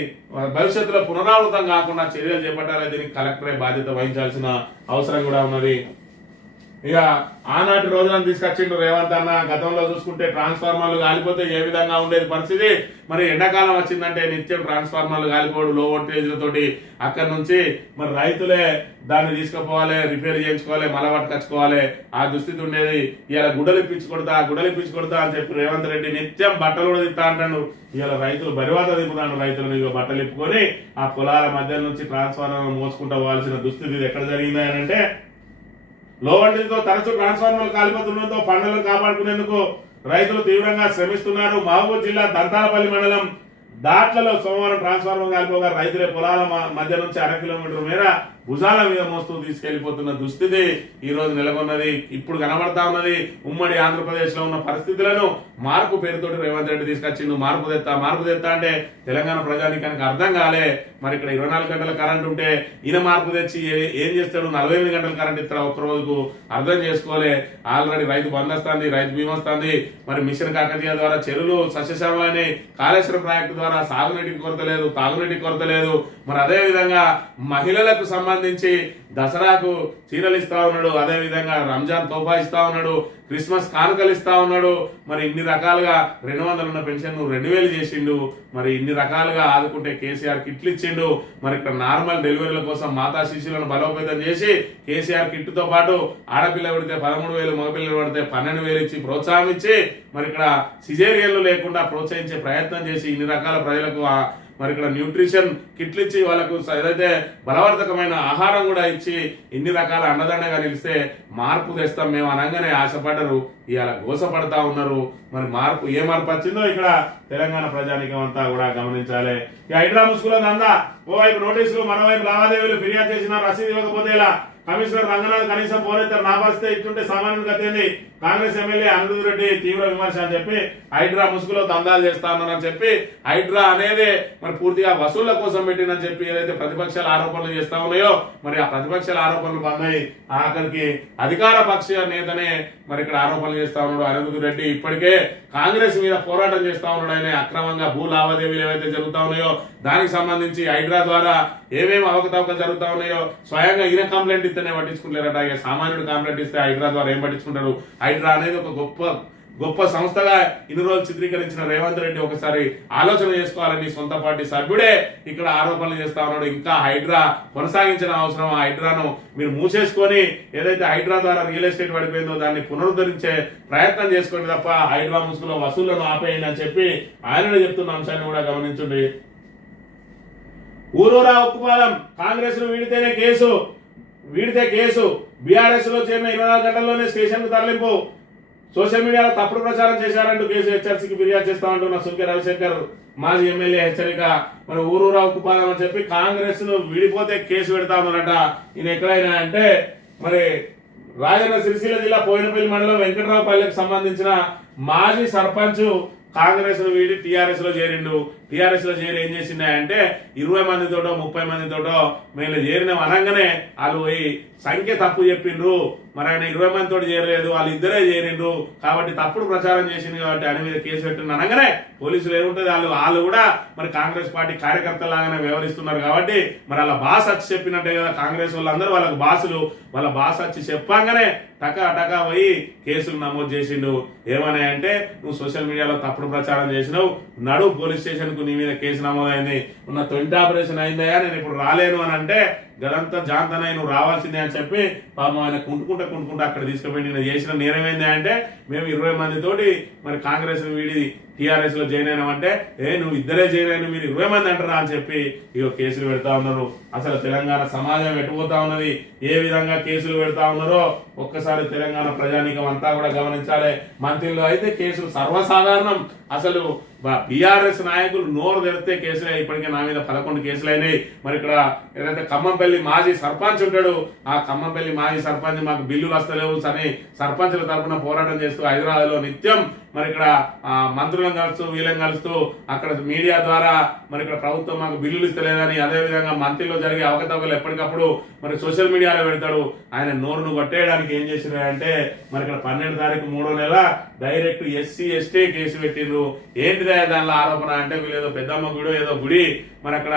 భవిష్యత్తులో పునరావృతం కాకుండా చర్యలు చేపట్టాలి. దీనికి కలెక్టరే బాధ్యత వహించాల్సిన అవసరం కూడా ఉన్నది. ఇక ఆనాటి రోజులను తీసుకొచ్చిండు రేవంత్ అన్న. గతంలో చూసుకుంటే ట్రాన్స్ఫార్మర్లు కాలిపోతే ఏ విధంగా ఉండేది పరిస్థితి, మరి ఎండాకాలం వచ్చిందంటే నిత్యం ట్రాన్స్ఫార్మర్లు కాలిపోవడం లో వోల్టేజ్లతోటి అక్కడి నుంచి మరి రైతులే దాన్ని తీసుకుపోవాలి, రిపేర్ చేయించుకోవాలి, మళ్ళా పట్టుకొచ్చుకోవాలి, ఆ దుస్థితి ఉండేది. ఇలా గుడ్డలు ఇప్పించి కొడతా అని చెప్పి రేవంత్ రెడ్డి నిత్యం బట్టలు కూడా తిత్తా అంటాడు. ఇవాళ రైతులు బరివాత దింపుతాను, రైతులు బట్టలు ఇప్పుకొని ఆ పొలాల మధ్య నుంచి ట్రాన్స్ఫార్మర్ మోసుకుంటూ పోవాల్సిన దుస్థితి ఎక్కడ జరిగింది అని అంటే లో వోల్టేజ్తో తరచూ ట్రాన్స్ఫార్మర్లు కాలిపోతుండటంతో పంటలను కాపాడుకునేందుకు రైతులు తీవ్రంగా శ్రమిస్తున్నారు. మహబూబ్ జిల్లా దంతాలపల్లి మండలం దాట్లలో సోమవారం ట్రాన్స్ఫార్మర్ కాలిపోగా రైతులే పొలాల మధ్య నుంచి 1/2 కిలోమీటర్ మేర భుజాల మీద మోస్తూ తీసుకెళ్లిపోతున్న దుస్థితి ఈ రోజు నెలకొన్నది. ఇప్పుడు కనబడతా ఉన్నది. ఉమ్మడి ఆంధ్రప్రదేశ్ లో ఉన్న పరిస్థితులను మార్పు పేరుతోటి రేవంత్ రెడ్డి తీసుకొచ్చిండు. మార్పు తెత్తా అంటే తెలంగాణ ప్రజానికానికి అర్థం కాలే. మరి ఇక్కడ 24 గంటల కరెంట్ ఉంటే ఈయన మార్పు తెచ్చి ఏం చేస్తాడు? 48 గంటల కరెంట్ ఇస్తాడు ఒక్క రోజుకు? అర్థం చేసుకోలే. ఆల్రెడీ రైతు బంద్ వస్తుంది, రైతు బీమా వస్తుంది. మరి మిషన్ కాకతీయ ద్వారా చెరువులు సస్యశ్యామలని, కాళేశ్వరం ప్రాజెక్టు ద్వారా సాగునీటికి కొరత లేదు, తాగునీటికి కొరత లేదు. మరి అదే విధంగా మహిళలకు సంబంధించి దసరాకు చీరలు ఇస్తా ఉన్నాడు, అదే విధంగా రంజాన్ తోఫా ఇస్తా ఉన్నాడు, క్రిస్మస్ కానుకలు ఇస్తా ఉన్నాడు. మరి ఇన్ని రకాలుగా 200 ఉన్న పెన్షన్ 2000 చేసిండు. మరి ఇన్ని రకాలుగా ఆదుకుంటే కేసీఆర్ కిట్లు ఇచ్చిండు. మరి ఇక్కడ నార్మల్ డెలివరీల కోసం మాతా శిశువులను బలోపేతం చేసి కేసీఆర్ కిట్ తో పాటు ఆడపిల్ల పడితే 13,000, మగపిల్లలు పడితే 12,000 ఇచ్చి ప్రోత్సాహం ఇచ్చి మరి ఇక్కడ సిజేరియన్లు లేకుండా ప్రోత్సహించే ప్రయత్నం చేసి ఇన్ని రకాల ప్రజలకు మరి ఇక్కడ న్యూట్రిషన్ కిట్లు ఇచ్చి వాళ్ళకు ఏదైతే బలవర్ధకమైన ఆహారం కూడా ఇచ్చి ఇన్ని రకాల అండదండగా నిలిస్తే మార్పు తెస్తాం మేము అనగానే ఆశపడ్డరు. ఇవాళ గోసపడతా ఉన్నారు. మరి ఏ మార్పు వచ్చిందో ఇక్కడ తెలంగాణ ప్రజానికం అంతా కూడా గమనించాలి. ఈ హైడ్రా ముసుగులో దందా, ఓవైపు నోటీసులు, మరోవైపు లావాదేవీలు, ఫిర్యాదు చేసిన రసీదు ఇవ్వకపోతే ఇలా కమిషనర్ రంగనాథ్ కనీసం పోనెత్తారు. నా పరిస్థితి ఇస్తుంటే సామాన్యుడు గతేంది. కాంగ్రెస్ ఎమ్మెల్యే అనిరుద్ రెడ్డి తీవ్ర విమర్శ అని చెప్పి హైడ్రా ముసుగులో దందాలు చేస్తా ఉన్నారని చెప్పి హైడ్రా అనేది మరి పూర్తిగా వసూళ్ల కోసం పెట్టిందని చెప్పి ఏదైతే ప్రతిపక్షాల ఆరోపణలు చేస్తా ఉన్నాయో మరి ఆ ప్రతిపక్షాల ఆరోపణలు బందాయి ఆఖరికి అధికార పక్ష నేతనే మరి ఇక్కడ ఆరోపణలు చేస్తా ఉన్నాడు అనిరుద్ రెడ్డి. ఇప్పటికే కాంగ్రెస్ మీద పోరాటం చేస్తా ఉన్నాడు. ఆయన అక్రమంగా భూ లావాదేవీలు ఏవైతే జరుగుతా ఉన్నాయో దానికి సంబంధించి హైడ్రా ద్వారా ఏమేమి అవకతవకలు జరుగుతా ఉన్నాయో స్వయంగా ఈయన కంప్లైంట్ ఇస్తేనే పట్టించుకుంటారట. ఇక సామాన్యుడు కంప్లైంట్ ఇస్తే హైడ్రా ద్వారా ఏం పట్టించుకుంటారు? హైడ్రా అనేది ఒక గొప్ప గొప్ప సంస్థగా ఇన్ని రోజులు చిత్రీకరించిన రేవంత్ రెడ్డి ఒకసారి ఆలోచన చేసుకోవాలని సొంత పార్టీ సభ్యుడే ఇక్కడ ఆరోపణలు చేస్తా ఉన్నాడు. ఇంకా హైడ్రా కొనసాగించిన అవసరం, ఆ హైడ్రాను మీరు మూసేసుకొని ఏదైతే హైడ్రా ద్వారా రియల్ ఎస్టేట్ పడిపోయిందో దాన్ని పునరుద్ధరించే ప్రయత్నం చేసుకోండి తప్ప హైడ్రా ముసుగులో వసూళ్లను ఆపేయండి అని చెప్పి ఆయన చెప్తున్న అంశాన్ని కూడా గమనించండి. ఊరూరా ఉక్కుపాదం, కాంగ్రెస్ ను వీడితే కేసు బీఆర్ఎస్ లో చేరిన 24 గంటల్లోనే స్టేషన్ కు తరలింపు, సోషల్ మీడియాలో తప్పుడు ప్రచారం చేశారంటూ కేసు హెచ్ఆర్సీకి ఫిర్యాదు చేస్తామంటున్న సుంకె రవిశంకర్ మాజీ ఎమ్మెల్యే హెచ్చరిక. మరి ఊరూరా ఉక్కుపాదం అని చెప్పి కాంగ్రెస్ ను విడిపోతే కేసు పెడతా ఉన్నారట. ఈయన ఎక్కడైనా అంటే మరి రాజన్న సిరిసిల్ల జిల్లా పోయినపల్లి మండలం వెంకటరావుపల్లికి సంబంధించిన మాజీ సర్పంచ్ కాంగ్రెస్ ను వీడి టీఆర్ఎస్ లో చేరిండు. టీఆర్ఎస్ లో చేరి ఏం చేసిండే 20 మందితోటో 30 మందితోటో మేము చేరిన అనగానే వాళ్ళు పోయి సంఖ్య తప్పు చెప్పిండ్రు. మరి ఆయన 20 మందితో చేరలేదు, వాళ్ళు ఇద్దరే చేరిండ్రు కాబట్టి తప్పుడు ప్రచారం చేసింది కాబట్టి ఆయన మీద కేసు పెట్టిండు అనగానే పోలీసులు ఏముంటుంది వాళ్ళు కూడా మరి కాంగ్రెస్ పార్టీ కార్యకర్తలాగానే వ్యవహరిస్తున్నారు కాబట్టి మరి వాళ్ళ బాస్ వచ్చి చెప్పినట్టే కదా కాంగ్రెస్ వాళ్ళందరూ వాళ్ళకు బాసులు, వాళ్ళ బాస్ వచ్చి చెప్పంగానే టకా పోయి కేసులు నమోదు చేసిండు. ఏమని అంటే నువ్వు సోషల్ మీడియాలో తప్పుడు ప్రచారం చేసినావు, నడు పోలీస్ స్టేషన్ కు నీ మీద కేసు నమోదైంది, ఉన్న 20 ఆపరేషన్ అయిందయా, నేను ఇప్పుడు రాలేను అని అంటే గదంతా జాంతనయ్య నువ్వు రావాల్సిందే అని చెప్పి పాపం ఆయన కుంటుకుంటా అక్కడ తీసుకుపోయి నేను చేసిన నేరం ఏంది అంటే మేము 20 మందితోటి మరి కాంగ్రెస్ వీడి టీఆర్ఎస్ లో జాయిన్ అయినామంటే నువ్వు ఇద్దరే జాయిన్ అయిన మీరు 20 మంది అంటారా అని చెప్పి ఇగో కేసులు పెడతా ఉన్నారు. అసలు తెలంగాణ సమాజం ఎటుపోతా ఉన్నది, ఏ విధంగా కేసులు పెడతా ఉన్నారో ఒక్కసారి తెలంగాణ ప్రజానీకం అంతా కూడా గమనించాలి. మంత్రిలో అయితే కేసులు సర్వసాధారణం. అసలు బీఆర్ఎస్ నాయకులు నోరు తెరిస్తే కేసులే. ఇప్పటికే నా మీద 11 కేసులు అయినాయి. మరి ఇక్కడ ఏదైతే ఖమ్మంపల్లి మాజీ సర్పంచ్ ఉంటాడు, ఆ ఖమ్మంపల్లి మాజీ సర్పంచ్ మాకు బిల్లులు వస్తలేవు అని సర్పంచుల తరఫున పోరాటం చేస్తూ హైదరాబాద్ లో నిత్యం మరి ఇక్కడ మంత్రులను కలుస్తూ వీళ్ళని కలుస్తూ అక్కడ మీడియా ద్వారా మరి ఇక్కడ ప్రభుత్వం మాకు బిల్లులు ఇస్తలేదని, అదే విధంగా మంత్రిలో జరిగే అవకతవకలు ఎప్పటికప్పుడు మరి సోషల్ మీడియాలో పెడతాడు. ఆయన నోరును కొట్టేయడానికి ఏం చేసినారంటే మరి ఇక్కడ 12 తారీఖు 3వ నెల డైరెక్ట్ ఎస్సీ ఎస్టీ కేసు పెట్టిండ్రు. ఏంటిదే దానిలో ఆరోపణ అంటే వీళ్ళు ఏదో పెద్దమ్మ గుడి ఏదో గుడి మరి అక్కడ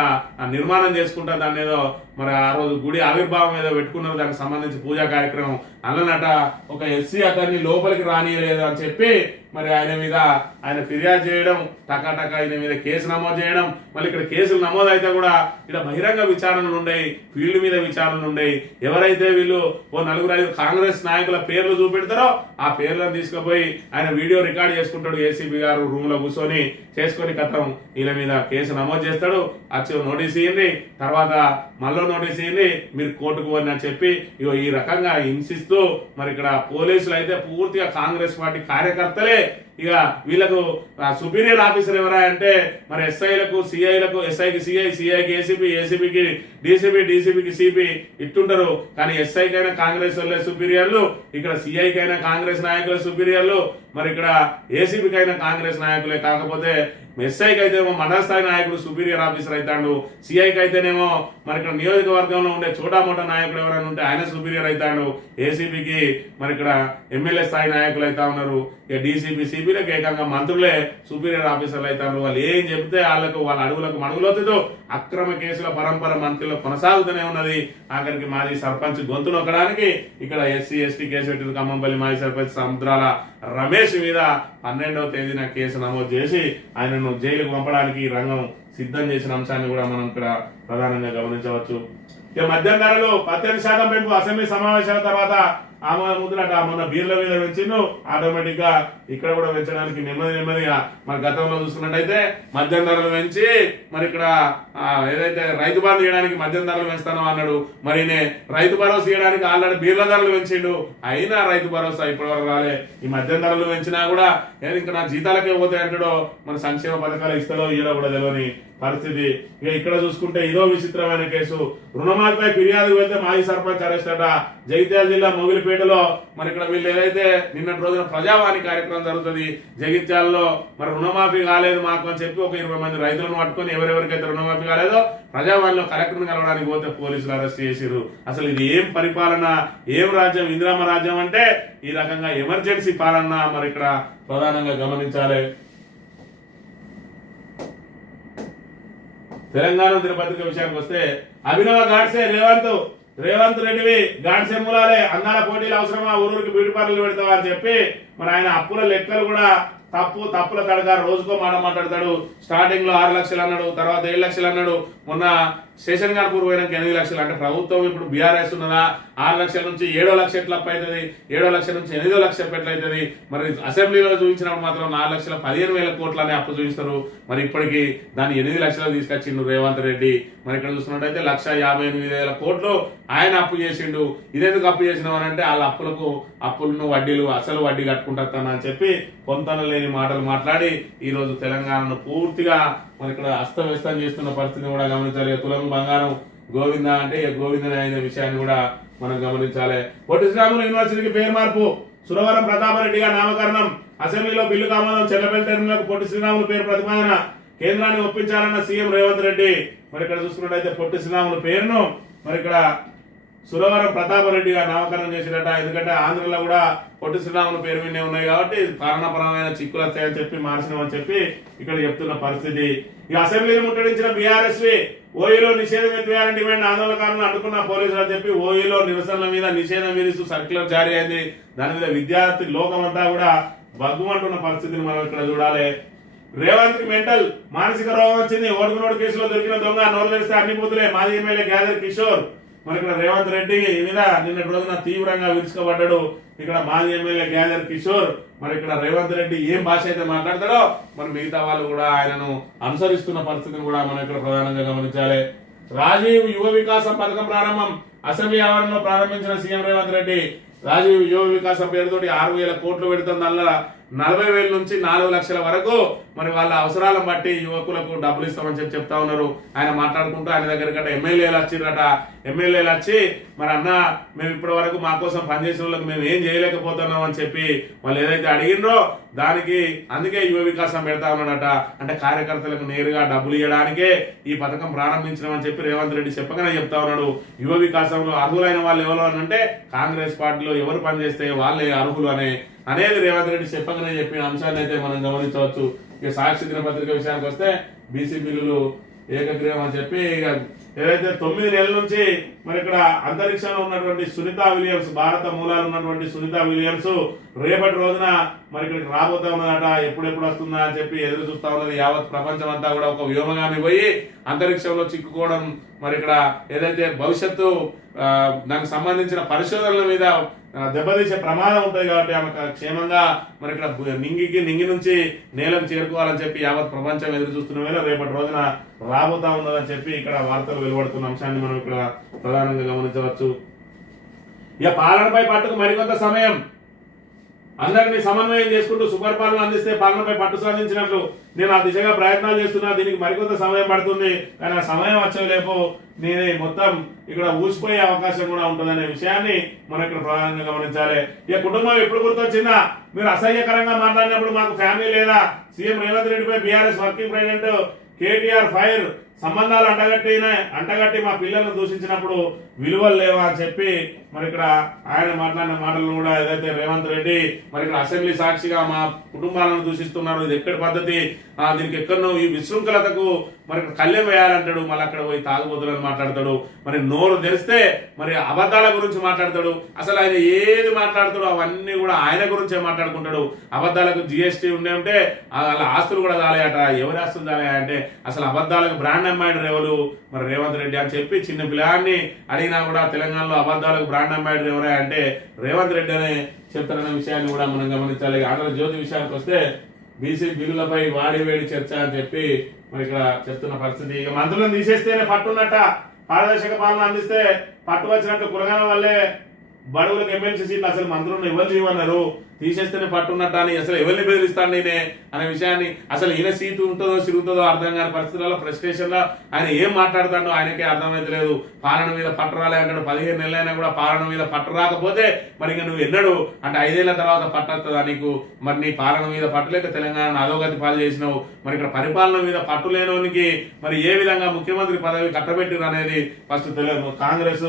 నిర్మాణం చేసుకుంటా దాన్ని ఏదో మరి ఆ రోజు గుడి ఆవిర్భావం ఏదో పెట్టుకున్నారు, దానికి సంబంధించి పూజా కార్యక్రమం అన్ననట ఒక ఎస్సీ అతన్ని లోపలికి రానియలేదు అని చెప్పి మరి ఆయన ఫిర్యాదు చేయడం, టకా ఆయన మీద కేసు నమోదు చేయడం. మళ్ళీ ఇక్కడ కేసులు నమోదు అయితే కూడా ఇక్కడ బహిరంగ విచారణలు ఉండయి, ఫీల్డ్ మీద విచారణలు ఉండయి. ఎవరైతే వీళ్ళు 4-5 కాంగ్రెస్ నాయకుల పేర్లు చూపెడతారో ఆ పేర్లను తీసుకుపోయి ఆయన వీడియో రికార్డ్ చేసుకుంటాడు. ఏసీబీ గారు రూమ్ లో కూర్చొని చేసుకొని కథం వీళ్ళ మీద కేసు నమోదు చేస్తాడు. వచ్చి నోటీస్ ఇయ్యండి, తర్వాత మళ్ళీ నోటీస్ ఇయ్యండి, మీరు కోర్టుకు పోని అని చెప్పి ఇగో ఈ రకంగా హింసిస్తూ మరి ఇక్కడ పోలీసులు అయితే పూర్తిగా కాంగ్రెస్ పార్టీ కార్యకర్తలే. ఇక వీళ్ళకు సుపీరియర్ ఆఫీసర్ ఎవరా అంటే మరి ఎస్ఐలకు సిఐలకు, ఎస్ఐకి సిఐ, సిఐకి ఏసీపీ, ఏసీపీకి డీసీపీ, డీసీపీకి సిపి ఇట్టుంటారు. కానీ ఎస్ఐకైనా కాంగ్రెస్ వాళ్ళే సుపీరియర్లు, ఇక్కడ సిఐకైనా కాంగ్రెస్ నాయకులే సుపీరియర్లు, మరి ఇక్కడ ఏసీపీకి అయినా కాంగ్రెస్ నాయకులే. కాకపోతే ఎస్ఐకి అయితేనేమో మండల స్థాయి నాయకుడు సుపీరియర్ ఆఫీసర్ అవుతాడు, సిఐకి అయితేనేమో మరి ఇక్కడ నియోజకవర్గంలో ఉండే చోటామోటా నాయకులు ఎవరైనా ఉంటే ఆయన సుపీరియర్ అవుతాడు, ఏసీపీకి మరి ఇక్కడ ఎమ్మెల్యే స్థాయి నాయకులు అవుతా ఉన్నారు. ఇక డీసీపీ సిపిలకు ఏకంగా మంత్రులే సుపీరియర్ ఆఫీసర్లు అవుతారు. వాళ్ళు ఏం చెబితే వాళ్ళ అడుగులకు మడుగులవుతుందో అక్రమ కేసుల పరంపర మంత్రులు కొనసాగుతూనే ఉన్నది. ఆఖరికి మాజీ సర్పంచ్ గొంతు నొక్కడానికి ఇక్కడ ఎస్సీ ఎస్టీ కేసు పెట్టింది. ఖమ్మంపల్లి మాజీ సర్పంచ్ సముద్రాల రమేష్ మీద 12వ తేదీన కేసు నమోదు చేసి ఆయనను జైలుకు పంపడానికి రంగం సిద్ధం చేసిన అంశాన్ని కూడా మనం ఇక్కడ ప్రధానంగా గమనించవచ్చు. ఇక మద్యం ధరలు 18% పెంపు అసెంబ్లీ సమావేశాల తర్వాత ముద్రట మొన్న బీర్ల మీద పెంచిండు. ఆటోమేటిక్ గా ఇక్కడ కూడా పెంచడానికి నెమ్మదిగా మన గతంలో చూసుకున్నట్టయితే మద్యం ధరలు పెంచి మరి ఇక్కడ ఏదైతే రైతు బంధు చేయడానికి మద్యం ధరలు పెంచుతానో అన్నాడు. మరి రైతు భరోసా చేయడానికి ఆల్రెడీ బీర్ల ధరలు పెంచిండు, అయినా రైతు భరోసా ఇప్పటివరకు రాలే. ఈ మద్యం ధరలు పెంచినా కూడా ఇంకా నా జీతాలకే పోతాయి అంటాడో మన సంక్షేమ పథకాలు ఇస్తాడో ఇయ్యడో కూడా తెలియని పరిస్థితి. ఇక ఇక్కడ చూసుకుంటే ఇదో విచిత్రమైన కేసు. రుణమాఫీపై ఫిర్యాదు వెళ్తే మాజీ సర్పంచ్ అరెస్ట్ అట. జగిత్యాల జిల్లా మొగిలిపేటలో మరి ఇక్కడ వీళ్ళు ఏదైతే నిన్నటి రోజున ప్రజావాణి కార్యక్రమం జరుగుతుంది జగిత్యాలలో, మరి రుణమాఫీ కాలేదు మాకు అని చెప్పి ఒక 20 మంది రైతులను పట్టుకొని ఎవరెవరికైతే రుణమాఫీ కాలేదో ప్రజావాణిలో కలెక్టర్ని కలవడానికి పోతే పోలీసులు అరెస్ట్ చేసిరు. అసలు ఇది ఏం పరిపాలన, ఏం రాజ్యం, ఇందిరామ రాజ్యం అంటే ఈ రకంగా ఎమర్జెన్సీ పాలన మరి ఇక్కడ ప్రధానంగా గమనించాలి. తెలంగాణ దినపత్రిక విషయానికి వస్తే అభినవ గాడ్సే రేవంత్ రేవంత్ రెడ్డివి గాడ్సే మూలాలే అందాల పోటీలు అవసరమా ఊరికి బ్యూటీ పార్లర్లు పెడతావా అని చెప్పి మరి ఆయన అప్పుల లెక్కలు కూడా తప్పుల తడగా రోజుకో మాట మాట్లాడతాడు. స్టార్టింగ్ లో 6 లక్షలు అన్నాడు, తర్వాత 7 లక్షలు అన్నాడు, మొన్న స్టేషన్ కాన్పూర్ పోయినాక 8 లక్షలు. అంటే ప్రభుత్వం ఇప్పుడు బీఆర్ఎస్ ఉన్నదా 6 లక్షల నుంచి 7 లక్ష ఎట్లా అప్పు అవుతుంది, 7 లక్షల నుంచి 8 లక్షలు ఎట్లయితుంది. మరి అసెంబ్లీలో చూపించినప్పుడు మాత్రం 4,15,000 కోట్లు అనే అప్పు చూపిస్తారు. మరి ఇప్పటికి దాన్ని 8 లక్షలు తీసుకొచ్చిండు రేవంత్ రెడ్డి. మరి ఇక్కడ చూస్తున్నట్టయితే 1,58,000 కోట్లు ఆయన అప్పు చేసిండు. ఇదెందుకు అప్పు చేసినావు అని అంటే వాళ్ళ అప్పులను వడ్డీలు అసలు వడ్డీ కట్టుకుంటాను అని చెప్పి పొంతన లేని మాటలు మాట్లాడి ఈ రోజు తెలంగాణను పూర్తిగా మరి ఇక్కడ అస్తవ్యస్తం చేస్తున్న పరిస్థితిని కూడా గమనించాలి. తులం బంగారం గోవింద అంటే గోవిందనే అయిన విషయాన్ని కూడా మనం గమనించాలి. పొట్టి శ్రీరాములు యూనివర్సిటీకి పేరు మార్పు, సురవరం ప్రతాపరెడ్డిగా నామకరణం, అసెంబ్లీలో బిల్లు ఆమోదం, చెల్లపల్లి టెర్మినల్కు పొట్టి శ్రీరాములు పేరు ప్రతిపాదన, కేంద్రాన్ని ఒప్పించాలన్న సీఎం రేవంత్ రెడ్డి. మరి ఇక్కడ చూసుకున్నట్టయితే పొట్టి శ్రీరాములు పేరును మరి ఇక్కడ సురవరం ప్రతాపరెడ్డిగా నామకరణం చేసినట్ట. ఎందుకంటే ఆంధ్రలో కూడా పొట్టి శ్రీరాములు పేరు మీదే ఉన్నాయి కాబట్టి కారణపరమైన చిక్కులు వస్తాయని చెప్పి మార్చినామని చెప్పి ఇక్కడ చెప్తున్న పరిస్థితి. ఈ అసెంబ్లీని ముట్టడించిన బీఆర్ఎస్ ఓయూలో నిషేధం ఎత్తివేయాలని డిమాండ్ ఆందోళనకారులను అడ్డుకున్న పోలీసులు అని చెప్పి ఓయూలో నిరసనల మీద నిషేధం విధిస్తూ సర్క్యులర్ జారీ అయింది. దాని మీద విద్యార్థి లోకమంతా కూడా బగ్గుమంటున్న పరిస్థితిని మనం ఇక్కడ చూడాలి. రేవంత్ కి మెంటల్ మానసిక రోగం వచ్చింది. ఓటుకునోడు కేసులో దొరికిన దొంగ నోరు తెరిస్తే అన్ని బూతులే, మాజీ ఎమ్మెల్యే గ్యాదర్ కిషోర్. మరి ఇక్కడ రేవంత్ రెడ్డి మీద నిన్నటి రోజున తీవ్రంగా విరుచుకోబడ్డాడు. ఇక్కడ మాజీ ఎమ్మెల్యే గ్యాదర్ కిషోర్. మరి ఇక్కడ రేవంత్ రెడ్డి ఏం భాష అయితే మాట్లాడతాడో మరి మిగతా వాళ్ళు కూడా ఆయనను అనుసరిస్తున్న పరిస్థితిని కూడా మనం ఇక్కడ ప్రధానంగా గమనించాలి. రాజీవ్ యువ వికాసం పథకం ప్రారంభం, అసెంబ్లీ ఆవరణలో ప్రారంభించిన సీఎం రేవంత్ రెడ్డి. రాజీవ్ యువ వికాసం పేరుతోటి 6,000 కోట్లు పెడుతుంది. అందులో 40,000 నుంచి 4 లక్షల వరకు మరి వాళ్ళ అవసరాలను బట్టి యువకులకు డబ్బులు ఇస్తామని చెప్పి చెప్తా ఉన్నారు. ఆయన మాట్లాడుకుంటూ ఆయన దగ్గర ఎమ్మెల్యేలు వచ్చిరట. ఎమ్మెల్యేలు వచ్చి మరి అన్న మేము ఇప్పటి వరకు మా కోసం పనిచేసిన వాళ్ళకి మేము ఏం చేయలేకపోతున్నాం అని చెప్పి వాళ్ళు ఏదైతే అడిగినరో దానికి అందుకే యువ వికాసం పెడతా ఉన్నాడట. అంటే కార్యకర్తలకు నేరుగా డబ్బులు ఇవ్వడానికే ఈ పథకం ప్రారంభించడం చెప్పి రేవంత్ రెడ్డి చెప్పగానే చెప్తా ఉన్నాడు. యువ వికాసంలో అర్హులైన వాళ్ళు ఎవరు అని అంటే కాంగ్రెస్ పార్టీలో ఎవరు పనిచేస్తే వాళ్ళే అర్హులు అనేది రేవంత్ రెడ్డి చెప్పగానే చెప్పిన అంశాన్ని అయితే మనం గమనించవచ్చు. ఇక సాక్షి దినపత్రిక విషయానికి వస్తే బీసీ బిల్లులు ఏకగ్రీవం అని చెప్పి ఇక ఏదైతే 9 నెలల నుంచి మరి ఇక్కడ అంతరిక్షంలో ఉన్నటువంటి సునీతా విలియమ్స్, భారత మూలాలు ఉన్నటువంటి సునీతా విలియమ్స్ రేపటి రోజున మరి ఇక్కడికి రాబోతా ఉన్నదట. ఎప్పుడెప్పుడు వస్తుందా అని చెప్పి ఎదురు చూస్తా ఉన్నది యావత్ ప్రపంచం అంతా కూడా. ఒక వ్యోమగామి పోయి అంతరిక్షంలో చిక్కుకోవడం మరి ఇక్కడ ఏదైతే భవిష్యత్తు దానికి సంబంధించిన పరిశోధనల మీద దెబ్బతీసే ప్రమాదం ఉంటుంది కాబట్టి ఆమె క్షేమంగా మరి ఇక్కడ నింగి నుంచి నేలకు చేరుకోవాలని చెప్పి యావత్ ప్రపంచం ఎదురు చూస్తున్న వేళ రేపటి రోజున రాబోతా ఉన్నదని చెప్పి ఇక్కడ వార్తలు వెలువడుతున్న అంశాన్ని మనం ఇక్కడ ప్రధానంగా గమనించవచ్చు. ఇక పాలనపై పట్టుకు మరికొంత సమయం, అందరినీ సమన్వయం చేసుకుంటూ సుపరిపాలన అందిస్తే పాలనపై పట్టు సాధించినట్లు నేను ఆ దిశగా ప్రయత్నాలు చేస్తున్నా. దీనికి మరికొంత సమయం పడుతుంది, కానీ ఆ సమయం వచ్చేలేపు నేనే మొత్తం ఇక్కడ ఊసిపోయే అవకాశం కూడా ఉంటుందనే విషయాన్ని మనం ఇక్కడ ప్రధానంగా గమనించాలి. ఇక కుటుంబం ఎప్పుడు గుర్తొచ్చిందా? మీరు అసహ్యకరంగా మాట్లాడినప్పుడు మాకు ఫ్యామిలీ లేదా? సీఎం రేవంత్ రెడ్డిపై BRS working president KTR fire. సంబంధాలు అంటగట్టి మా పిల్లలను దూషించినప్పుడు విలువలు లేవా అని చెప్పి మరి ఇక్కడ ఆయన మాట్లాడిన మాటలను కూడా ఏదైతే రేవంత్ రెడ్డి మరి ఇక్కడ అసెంబ్లీ సాక్షిగా మా కుటుంబాలను దూషిస్తున్నారు, ఇది ఎక్కడి పద్ధతి, దీనికి ఎక్కడో ఈ విశృంఖలతకు మరి కళ్ళెం వేయాలంటాడు. మళ్ళీ అక్కడ పోయి తాగుబోతులని మాట్లాడతాడు. మరి నోరు తెరిస్తే మరి అబద్ధాల గురించి మాట్లాడతాడు. అసలు ఆయన ఏది మాట్లాడతాడో అవన్నీ కూడా ఆయన గురించే మాట్లాడుకుంటాడు. అబద్ధాలకు జిఎస్టీ ఉంటే వాళ్ళ ఆస్తులు కూడా చాలయట. ఎవరి ఆస్తులు చాలయంటే అసలు అబద్ధాలకు బ్రాండ్ అంబాసిడర్ ఎవరు? మరి రేవంత్ రెడ్డి అని చెప్పి చిన్న పిల్లాన్ని అడిగినా కూడా తెలంగాణలో అబద్ధాలకు బ్రాండ్ అంబాసిడర్ ఎవరే అంటే రేవంత్ రెడ్డి అనే చెప్తారనే విషయాన్ని కూడా మనం గమనించాలి. ఆంధ్రజ్యోతి విషయానికి వస్తే బీసీ బిల్లులపై వాడివేడి చర్చ అని చెప్పి మరి ఇక్కడ చెప్తున్న పరిస్థితి. ఇక మంత్రులను తీసేస్తేనే పట్టున్నట్ట, పారదర్శక పాలన అందిస్తే పట్టు వచ్చినట్టు కులగాల వల్లే బడుగులకు ఎమ్మెల్సీ సీట్లు అసలు మంత్రులను ఎవరు చేయమన్నారు, తీసేస్తేనే పట్టున్నట్టు అని అసలు ఎవరిని బెదిరిస్తాను నేనే అనే విషయాన్ని, అసలు ఈయన సీటు ఉంటుందో సిరుగుతుందో అర్థం కాని పరిస్థితుల్లో ఫ్రస్ట్రేషన్ లో ఆయన ఏం మాట్లాడుతాడో ఆయనకే అర్థమైతలేదు. పాలన మీద పట్టు రాలే అంటాడు. 15 నెలలైనా కూడా పాలన మీద పట్టు రాకపోతే మరి ఇంకా నువ్వు ఎన్నడు అంటే 5 ఏళ్ల తర్వాత పట్టొస్తుందా నీకు? మరి నీ పాలన మీద పట్టులేక తెలంగాణ అధోగతి పాలు చేసినావు. మరి ఇక్కడ పరిపాలన మీద పట్టు లేనోనికి మరి ఏ విధంగా ముఖ్యమంత్రి పదవి కట్టబెట్టిరు అనేది ఫస్ట్ తెలియదు. కాంగ్రెస్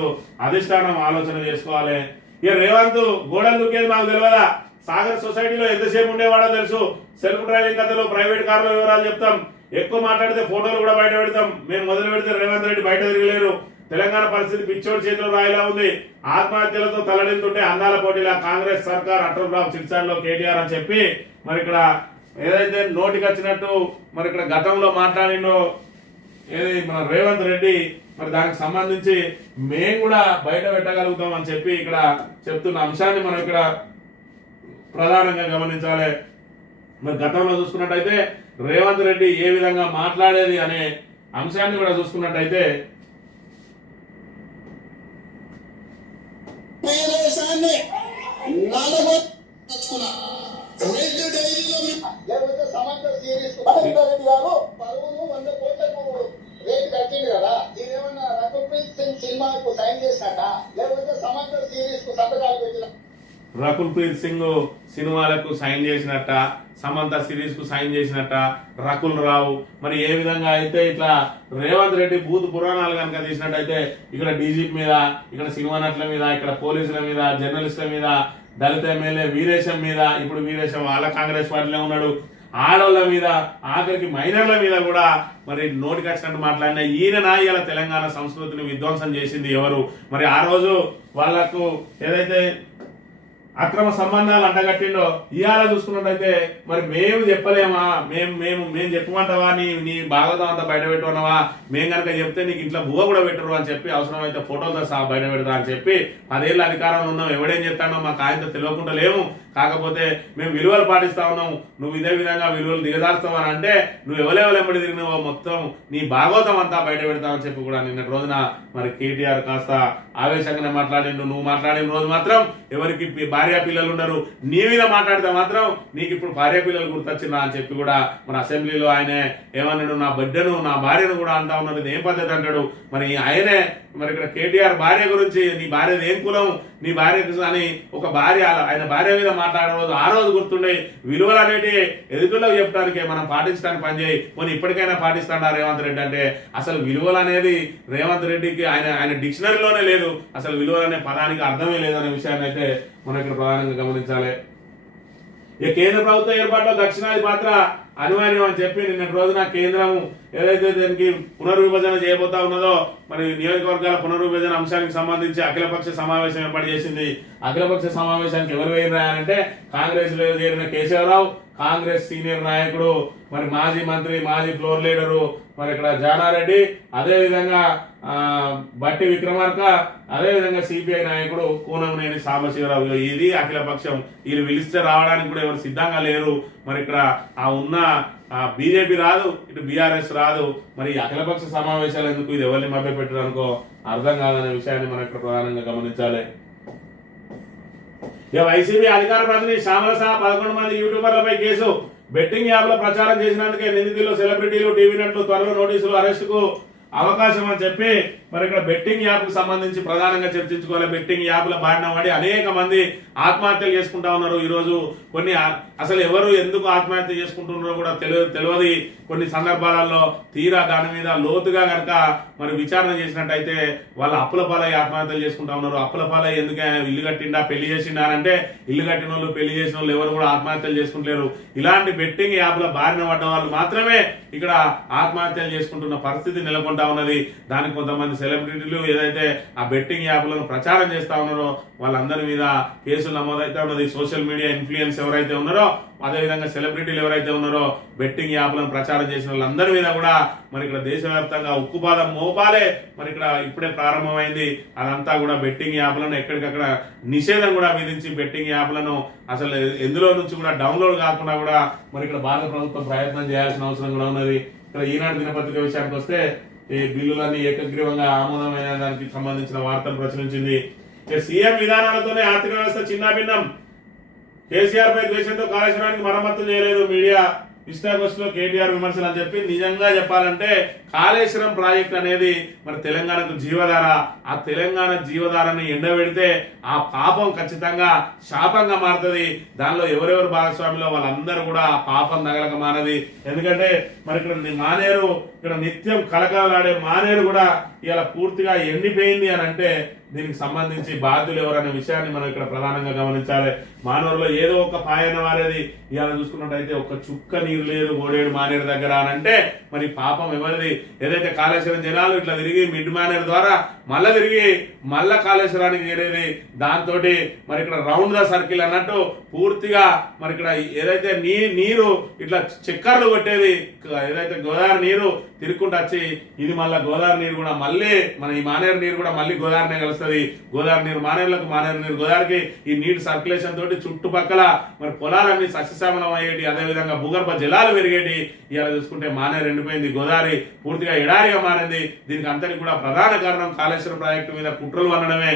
అధిష్టానం ఆలోచన చేసుకోవాలి. ఇక రేవంత్ గోడలు దూకేది మాకు తెలియదా? సాగర్ సొసైటీలో ఎంతసేపు ఉండేవాడో తెలుసు. సెల్ఫ్ డ్రైవింగ్ కథలు, ప్రైవేట్ కార్ల వివరాలు చెప్తాం. ఎక్కువ మాట్లాడితే ఫోటోలు కూడా బయట పెడతాం. మేము మొదలు పెడితే రేవంత్ రెడ్డి బయట తిరగలేరు. తెలంగాణ పరిస్థితి పిచ్చోడి చేతిలో రాయిలా ఉంది. ఆత్మహత్యలతో తలడిల్తుంటే అందాల పోటీలా కాంగ్రెస్ సర్కార్ అటల్ రావు చిట్చాట్లో కేటీఆర్ అని చెప్పి మరి ఇక్కడ ఏదైతే నోటికి వచ్చినట్టు మరి ఇక్కడ గతంలో మాట్లాడిండో ఏది మన రేవంత్ రెడ్డి మరి దానికి సంబంధించి మేము కూడా బయట పెట్టగలుగుతాం అని చెప్పి ఇక్కడ చెప్తున్న అంశాన్ని మనం ఇక్కడ ప్రధానంగా గమనించాలి. మరి గతంలో చూసుకున్నట్టయితే రేవంత్ రెడ్డి ఏ విధంగా మాట్లాడేది అనే అంశాన్ని కూడా చూసుకున్నట్టయితే రేట్ కట్టింది కదా, ఇదేమన్నా రకుల్ప్రీత్ సింగ్ సినిమాకు సైన్ చేసినట్ట, లేకపోతే సమంత సిరీస్ కు సంతకాలు పెట్టిన రకుల్ప్రీత్ సింగ్ సినిమాలకు సైన్ చేసినట్ట, సమంత సిరీస్ కు సైన్ చేసినట్ట రకుల్ రావు. మరి ఏ విధంగా అయితే ఇట్లా రేవంత్ రెడ్డి బూత్ పురాణాలు కనుక తీసినట్టయితే ఇక్కడ డీజీపీ మీద, ఇక్కడ సినిమా నటుల మీద, ఇక్కడ పోలీసుల మీద, జర్నలిస్టుల మీద, దళిత ఎమ్మెల్యే వీరేశం మీద, ఇప్పుడు వీరేశం వాళ్ళ కాంగ్రెస్ పార్టీలో ఉన్నాడు, ఆడోళ్ళ మీద, ఆఖరికి మైనర్ల మీద కూడా మరి నోటికి వచ్చినట్టు మాట్లాడిన ఈయన ఇలా తెలంగాణ సంస్కృతిని విధ్వంసం చేసింది ఎవరు? మరి ఆ రోజు వాళ్లకు ఏదైతే అక్రమ సంబంధాలు అంటగట్టిండో ఇవాళ చూసుకున్నట్టయితే మరి మేము చెప్పలేమా, మేము చెప్పమంటావా, నీ భాగవతం అంతా బయట పెట్టుకున్నావా, మేము కనుక చెప్తే నీకు ఇంట్లో బువ్వ కూడా పెట్టరు అని చెప్పి అవసరమైతే ఫోటోలతో సహా బయట పెడతా అని చెప్పి 10 ఏళ్ళ అధికారంలో ఉన్నాం, ఎవడేం చెప్తాడో మాకు ఆయనతో తెలియకుండా లేము, కాకపోతే మేము విలువలు పాటిస్తా ఉన్నాం, నువ్వు ఇదే విధంగా విలువలు దిగదారుస్తావు అని అంటే నువ్వు ఎవరెవరెంబడి తిరిగినావో మొత్తం నీ భాగవతం అంతా బయట పెడతావని చెప్పి కూడా నిన్నటి రోజున మరి కేటీఆర్ కాస్త ఆవేశంగానే మాట్లాడిండు. నువ్వు మాట్లాడిన రోజు మాత్రం ఎవరికి భార్య పిల్లలు ఉండరు, నీ మీద మాట్లాడితే మాత్రం నీకు ఇప్పుడు భార్య పిల్లలు గుర్తొచ్చిందా అని చెప్పి కూడా మన అసెంబ్లీలో ఆయన ఏమన్నాడు, నా బిడ్డను నా భార్యను కూడా అంటా ఉన్నాడు, ఇది ఏం పద్ధతి అంటాడు. మరి ఆయనే మరి ఇక్కడ కేటీఆర్ భార్య గురించి నీ భార్యది ఏం కులం, నీ భార్య అని ఒక భార్య ఆయన భార్య మీద మాట్లాడే రోజు ఆ రోజు గుర్తుండే విలువలు అనేటి ఎదుగులోకి చెప్పడానికి మనం పాటించడానికి పనిచేయి. కొన్ని ఇప్పటికైనా పాటిస్తాడా రేవంత్ రెడ్డి అంటే అసలు విలువలు అనేది రేవంత్ రెడ్డికి ఆయన డిక్షనరీలోనే లేదు, అసలు విలువలు అనే పదానికి అర్థమే లేదనే విషయాన్ని అయితే మనం ఇక్కడ ప్రధానంగా గమనించాలి. ఇక కేంద్ర ప్రభుత్వ ఏర్పాటులో దక్షిణాది పాత్ర అనివార్యం అని చెప్పి నిన్నటి రోజున కేంద్రం ఏదైతే దీనికి పునర్విభజన చేయబోతా ఉన్నదో మరి నియోజకవర్గాల పునర్విభజన అంశానికి సంబంధించి అఖిలపక్ష సమావేశం ఏర్పాటు చేసింది. అఖిలపక్ష సమావేశానికి ఎవరు వేయరాయాలంటే కాంగ్రెస్ లో చేరిన కేశవరావు, కాంగ్రెస్ సీనియర్ నాయకుడు మరి మాజీ మంత్రి, మాజీ ఫ్లోర్ లీడరు మరి ఇక్కడ జానారెడ్డి, అదే విధంగా బట్టి విక్రమార్క, అదే విధంగా సిపిఐ నాయకుడు కూనంనేని సాంబశివరావు. ఇది అఖిలపక్షం. వీళ్ళు పిలిస్తే రావడానికి కూడా ఎవరు సిద్ధంగా లేరు. మరి ఇక్కడ ఆ ఉన్న బీజేపీ రాదు, ఇటు బీఆర్ఎస్ రాదు. మరి అఖిలపక్ష సమావేశాలు ఎందుకు, ఇది ఎవరిని మభ్య పెట్టడానికో అర్థం కాదనే విషయాన్ని మనం ఇక్కడ ప్రధానంగా గమనించాలి. ఇక వైసీపీ అధికార ప్రతినిధి శ్యామల సహా 11 మంది యూట్యూబర్లపై కేసు. బెట్టింగ్ యాప్ లో ప్రచారం చేసినందుకే నిందితులు, సెలబ్రిటీలు, టీవీ నటులు త్వరలో నోటీసులు, అరెస్టుకు అవకాశం అని చెప్పి మరి ఇక్కడ బెట్టింగ్ యాప్ కు సంబంధించి ప్రధానంగా చర్చించుకోవాలి. బెట్టింగ్ యాప్ల బారిన పడి అనేక మంది ఆత్మహత్యలు చేసుకుంటా ఉన్నారు. ఈ రోజు కొన్ని అసలు ఎవరు ఎందుకు ఆత్మహత్య చేసుకుంటున్నారో కూడా తెలియదు. కొన్ని సందర్భాలలో తీరా దాని మీద లోతుగా కనుక మరి విచారణ చేసినట్టయితే వాళ్ళ అప్పుల పాలై ఆత్మహత్యలు చేసుకుంటా ఉన్నారు. అప్పుల పాలై ఎందుకే ఇల్లు కట్టిండా, పెళ్లి చేసిండా అంటే ఇల్లు కట్టిన వాళ్ళు, పెళ్లి చేసిన వాళ్ళు ఎవరు కూడా ఆత్మహత్యలు చేసుకుంటలేరు. ఇలాంటి బెట్టింగ్ యాప్ల బారిన పడ్డ వాళ్ళు మాత్రమే ఇక్కడ ఆత్మహత్యలు చేసుకుంటున్న పరిస్థితి నెలకొంటా ఉన్నది. దానికి కొంతమంది సెలబ్రిటీలు ఏదైతే ఆ బెట్టింగ్ యాప్లను ప్రచారం చేస్తా ఉన్నారో వాళ్ళందరి మీద కేసులు నమోదైతే ఉన్నది. సోషల్ మీడియా ఇన్ఫ్లుయెన్స్ ఎవరైతే ఉన్నారో, అదేవిధంగా సెలబ్రిటీలు ఎవరైతే ఉన్నారో బెట్టింగ్ యాప్లను ప్రచారం చేసిన వాళ్ళందరి మీద కూడా మరి ఇక్కడ దేశవ్యాప్తంగా ఉక్కుపాదం మోపాలే మరి ఇక్కడ ఇప్పుడే ప్రారంభమైంది. అదంతా కూడా బెట్టింగ్ యాప్లను ఎక్కడికక్కడ నిషేధం కూడా విధించి బెట్టింగ్ యాప్లను అసలు ఎందులో నుంచి కూడా డౌన్లోడ్ కాకుండా కూడా మరి ఇక్కడ భారత ప్రభుత్వం ప్రయత్నం చేయాల్సిన అవసరం కూడా ఉన్నది. ఇక్కడ ఈనాడు దినపత్రిక విషయానికి వస్తే ఈ బిల్లులన్నీ ఏకగ్రీవంగా ఆమోదమైన దానికి సంబంధించిన వార్తలు ప్రచురించింది. సీఎం విధానాలతోనే ఆర్థిక వ్యవస్థ చిన్నాభిన్నం. కేసీఆర్ పై ద్వేషంతో కాళేశ్వరానికి మరమ్మతులు చేయలేదు. మీడియా ఇష్టాగోష్ఠిలో కేటీఆర్ విమర్శలు అని చెప్పి నిజంగా చెప్పాలంటే కాళేశ్వరం ప్రాజెక్ట్ అనేది మరి తెలంగాణకు జీవధార. ఆ తెలంగాణ జీవధారని ఎండబెడితే ఆ పాపం ఖచ్చితంగా శాపంగా మారుతుంది. దానిలో ఎవరెవరు భాగస్వామిలో వాళ్ళందరూ కూడా ఆ పాపం తగలక మానది. ఎందుకంటే మరి ఇక్కడ మానేరు, ఇక్కడ నిత్యం కలకలాడే మానేరు కూడా ఇలా పూర్తిగా ఎండిపోయింది అని అంటే దీనికి సంబంధించి బాధ్యులు ఎవరనే విషయాన్ని మనం ఇక్కడ ప్రధానంగా గమనించాలి. మానవుల్లో ఏదో ఒక పాయన వారేది ఇవాళ చూసుకున్నట్టయితే ఒక చుక్క నీరు లేదు ఓడేడు మానేరు దగ్గర అని అంటే మరి పాపం ఎవరిది? ఏదైతే కాళేశ్వరం జనాలు ఇట్లా తిరిగి మిడ్ మానేర్ ద్వారా మళ్ళా తిరిగి మళ్ళా కాళేశ్వరానికి చేరేది. దాంతో మరి ఇక్కడ రౌండ్ ద సర్కిల్ అన్నట్టు పూర్తిగా మరి ఇక్కడ ఏదైతే నీరు ఇట్లా చక్కర్లు కొట్టేది, ఏదైతే గోదావరి నీరు తిరుక్కుంటూ వచ్చి ఇది మళ్ళీ గోదావరి నీరు కూడా మళ్ళీ మన ఈ మానేరు నీరు కూడా మళ్ళీ గోదావరినే కలుస్తుంది. గోదావరి నీరు మానేరులకు, మానేరు నీరు గోదావరికి ఈ నీటి సర్క్యులేషన్ తోటి చుట్టుపక్కల మరి పొలాలన్నీ సస్యశ్యామలం అయ్యేటి, అదేవిధంగా భూగర్భ జలాలు పెరిగేటి. ఇవాళ చూసుకుంటే మానేరు ఎండిపోయింది, గోదావరి పూర్తిగా ఎడారిగా మారింది. దీనికి అంతటి కూడా ప్రధాన కారణం కాళేశ్వరం ప్రాజెక్టు మీద కుట్రలు అనడమే.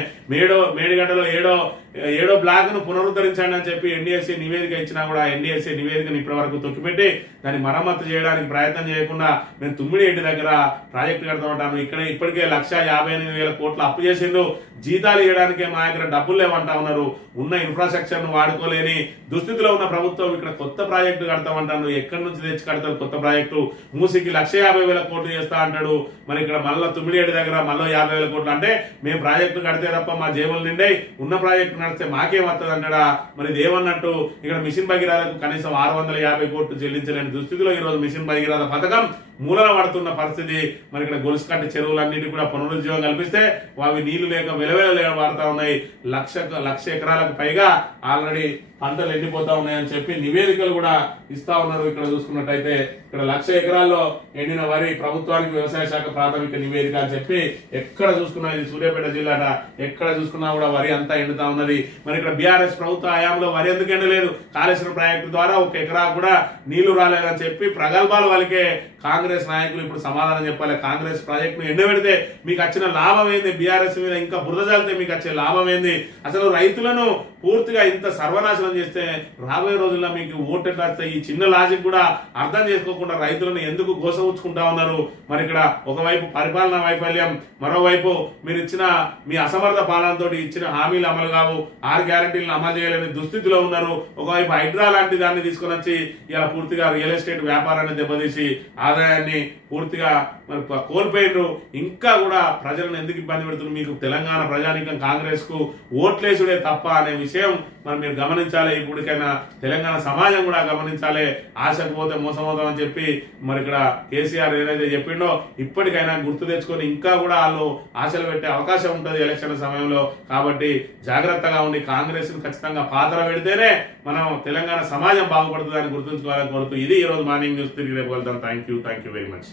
మేడిగడ్డలో ఏడో బ్లాక్ ను పునరుద్ధరించండి అని చెప్పి ఎన్డీఎస్సీ నివేదిక ఇచ్చినా కూడా ఎన్డీఎస్సీ నివేదికను ఇప్పటి వరకు తొక్కిపెట్టి దాన్ని మరమ్మతు చేయడానికి ప్రయత్నం చేయకుండా మేము తుమ్మిడిహెట్టి దగ్గర ప్రాజెక్టు కడతా ఉంటాను, ఇక్కడ ఇప్పటికే 1,58,000 కోట్లు అప్పు చేసిండు, జీతాలు ఇవ్వడానికే మా దగ్గర డబ్బులు లేవంటా ఉన్నారు. ఉన్న ఇన్ఫ్రాస్ట్రక్చర్ ను వాడుకోలేని దుస్థితిలో ఉన్న ప్రభుత్వం ఇక్కడ కొత్త ప్రాజెక్టు కడతామంటాను. ఎక్కడి నుంచి తెచ్చి కడతారు కొత్త ప్రాజెక్టు? మూసికి 1,50,000 కోట్లు చేస్తా అంటాడు. మరి ఇక్కడ మళ్ళీ తుమ్మిడిహెట్టి దగ్గర మళ్ళీ 50,000 కోట్లు. అంటే మేము ప్రాజెక్టు కడితే తప్ప మా జేబులు నిండే ఉన్న ప్రాజెక్టు నడిస్తే మాకేం వస్తుంది అంటాడా? మరి ఇది ఏమన్నట్టు? ఇక్కడ మిషన్ భగీరథకు కనీసం 650 కోట్లు చెల్లించలేని దుస్థితిలో ఈ రోజు మిషన్ భగీరథ పథకం మూలన పడుతున్న పరిస్థితి. మరి ఇక్కడ గొలుసుకట్ట చెరువులన్నిటి కూడా పునరుజ్జీవం కల్పిస్తే అవి నీళ్లు లేక వెలవెల వాడుతా ఉన్నాయి. 1,00,000 ఎకరాలకు పైగా ఆల్రెడీ పంటలు ఎండిపోతా ఉన్నాయని చెప్పి నివేదికలు కూడా ఇస్తా ఉన్నారు. ఇక్కడ చూసుకున్నట్టయితే ఇక్కడ 1,00,000 ఎకరాల్లో ఎండిన వరి ప్రభుత్వానికి వ్యవసాయ శాఖ ప్రాథమిక నివేదిక అని చెప్పి ఎక్కడ చూసుకున్నా, ఇది సూర్యాపేట జిల్లాట, ఎక్కడ చూసుకున్నా కూడా వరి అంతా ఎండుతా ఉన్నది. మరి ఇక్కడ బీఆర్ఎస్ ప్రభుత్వ హయాంలో వరి ఎందుకు ఎండలేదు? కాళేశ్వరం ప్రాజెక్టు ద్వారా 1 ఎకరా కూడా నీళ్లు రాలేదని చెప్పి ప్రగల్భాలు వాళ్ళకే కాంగ్రెస్ నాయకులు ఇప్పుడు సమాధానం చెప్పాలి. కాంగ్రెస్ ప్రాజెక్టును ఎండబెడితే మీకు వచ్చిన లాభం ఏంది? బీఆర్ఎస్ మీద ఇంకా బురద చల్లితే మీకు వచ్చే లాభం ఏంది? అసలు రైతులను పూర్తిగా ఇంత సర్వనాశనం చేస్తే రాబోయే రోజుల్లో మీకు ఓటు ఎట్లా వస్తాయి? ఈ చిన్న లాజిక్ కూడా అర్థం చేసుకోకుండా రైతులను ఎందుకు గోసవుచ్చుకుంటా ఉన్నారు? మరి ఇక్కడ ఒకవైపు పరిపాలనా వైఫల్యం, మరోవైపు మీరు ఇచ్చిన మీ అసమర్థ పాలనతో ఇచ్చిన హామీలు అమలు కావు, 6 గ్యారెంటీలను అమలు చేయలేని దుస్థితిలో ఉన్నారు. ఒకవైపు హైడ్రా లాంటి దాన్ని తీసుకొని వచ్చి ఇలా పూర్తిగా రియల్ ఎస్టేట్ వ్యాపారాన్ని దెబ్బతీసి ఆదాయాన్ని పూర్తిగా మరి కోల్పోయినరు. ఇంకా కూడా ప్రజలను ఎందుకు ఇబ్బంది పెడుతున్నారు? మీకు తెలంగాణ ప్రజానీకం కాంగ్రెస్ కు ఓట్లేసుడే తప్ప అనే విషయం మరి మీరు గమనించాలి. ఇప్పటికైనా తెలంగాణ సమాజం కూడా గమనించాలి. ఆశకు పోతే మోసమవుతామని చెప్పి మరి ఇక్కడ కేసీఆర్ ఏదైతే చెప్పిండో ఇప్పటికైనా గుర్తు తెచ్చుకొని ఇంకా కూడా వాళ్ళు ఆశలు పెట్టే అవకాశం ఉంటుంది ఎలక్షన్ సమయంలో. కాబట్టి జాగ్రత్తగా ఉండి కాంగ్రెస్ ను ఖచ్చితంగా పాత్ర పెడితేనే మనం తెలంగాణ సమాజం బాగుపడుతుందని గుర్తుంచుకోవాలని కోరుతూ ఇది ఈ రోజు మార్నింగ్ న్యూస్. తిరిగి రేపు వెళ్తాం. Thank you very much.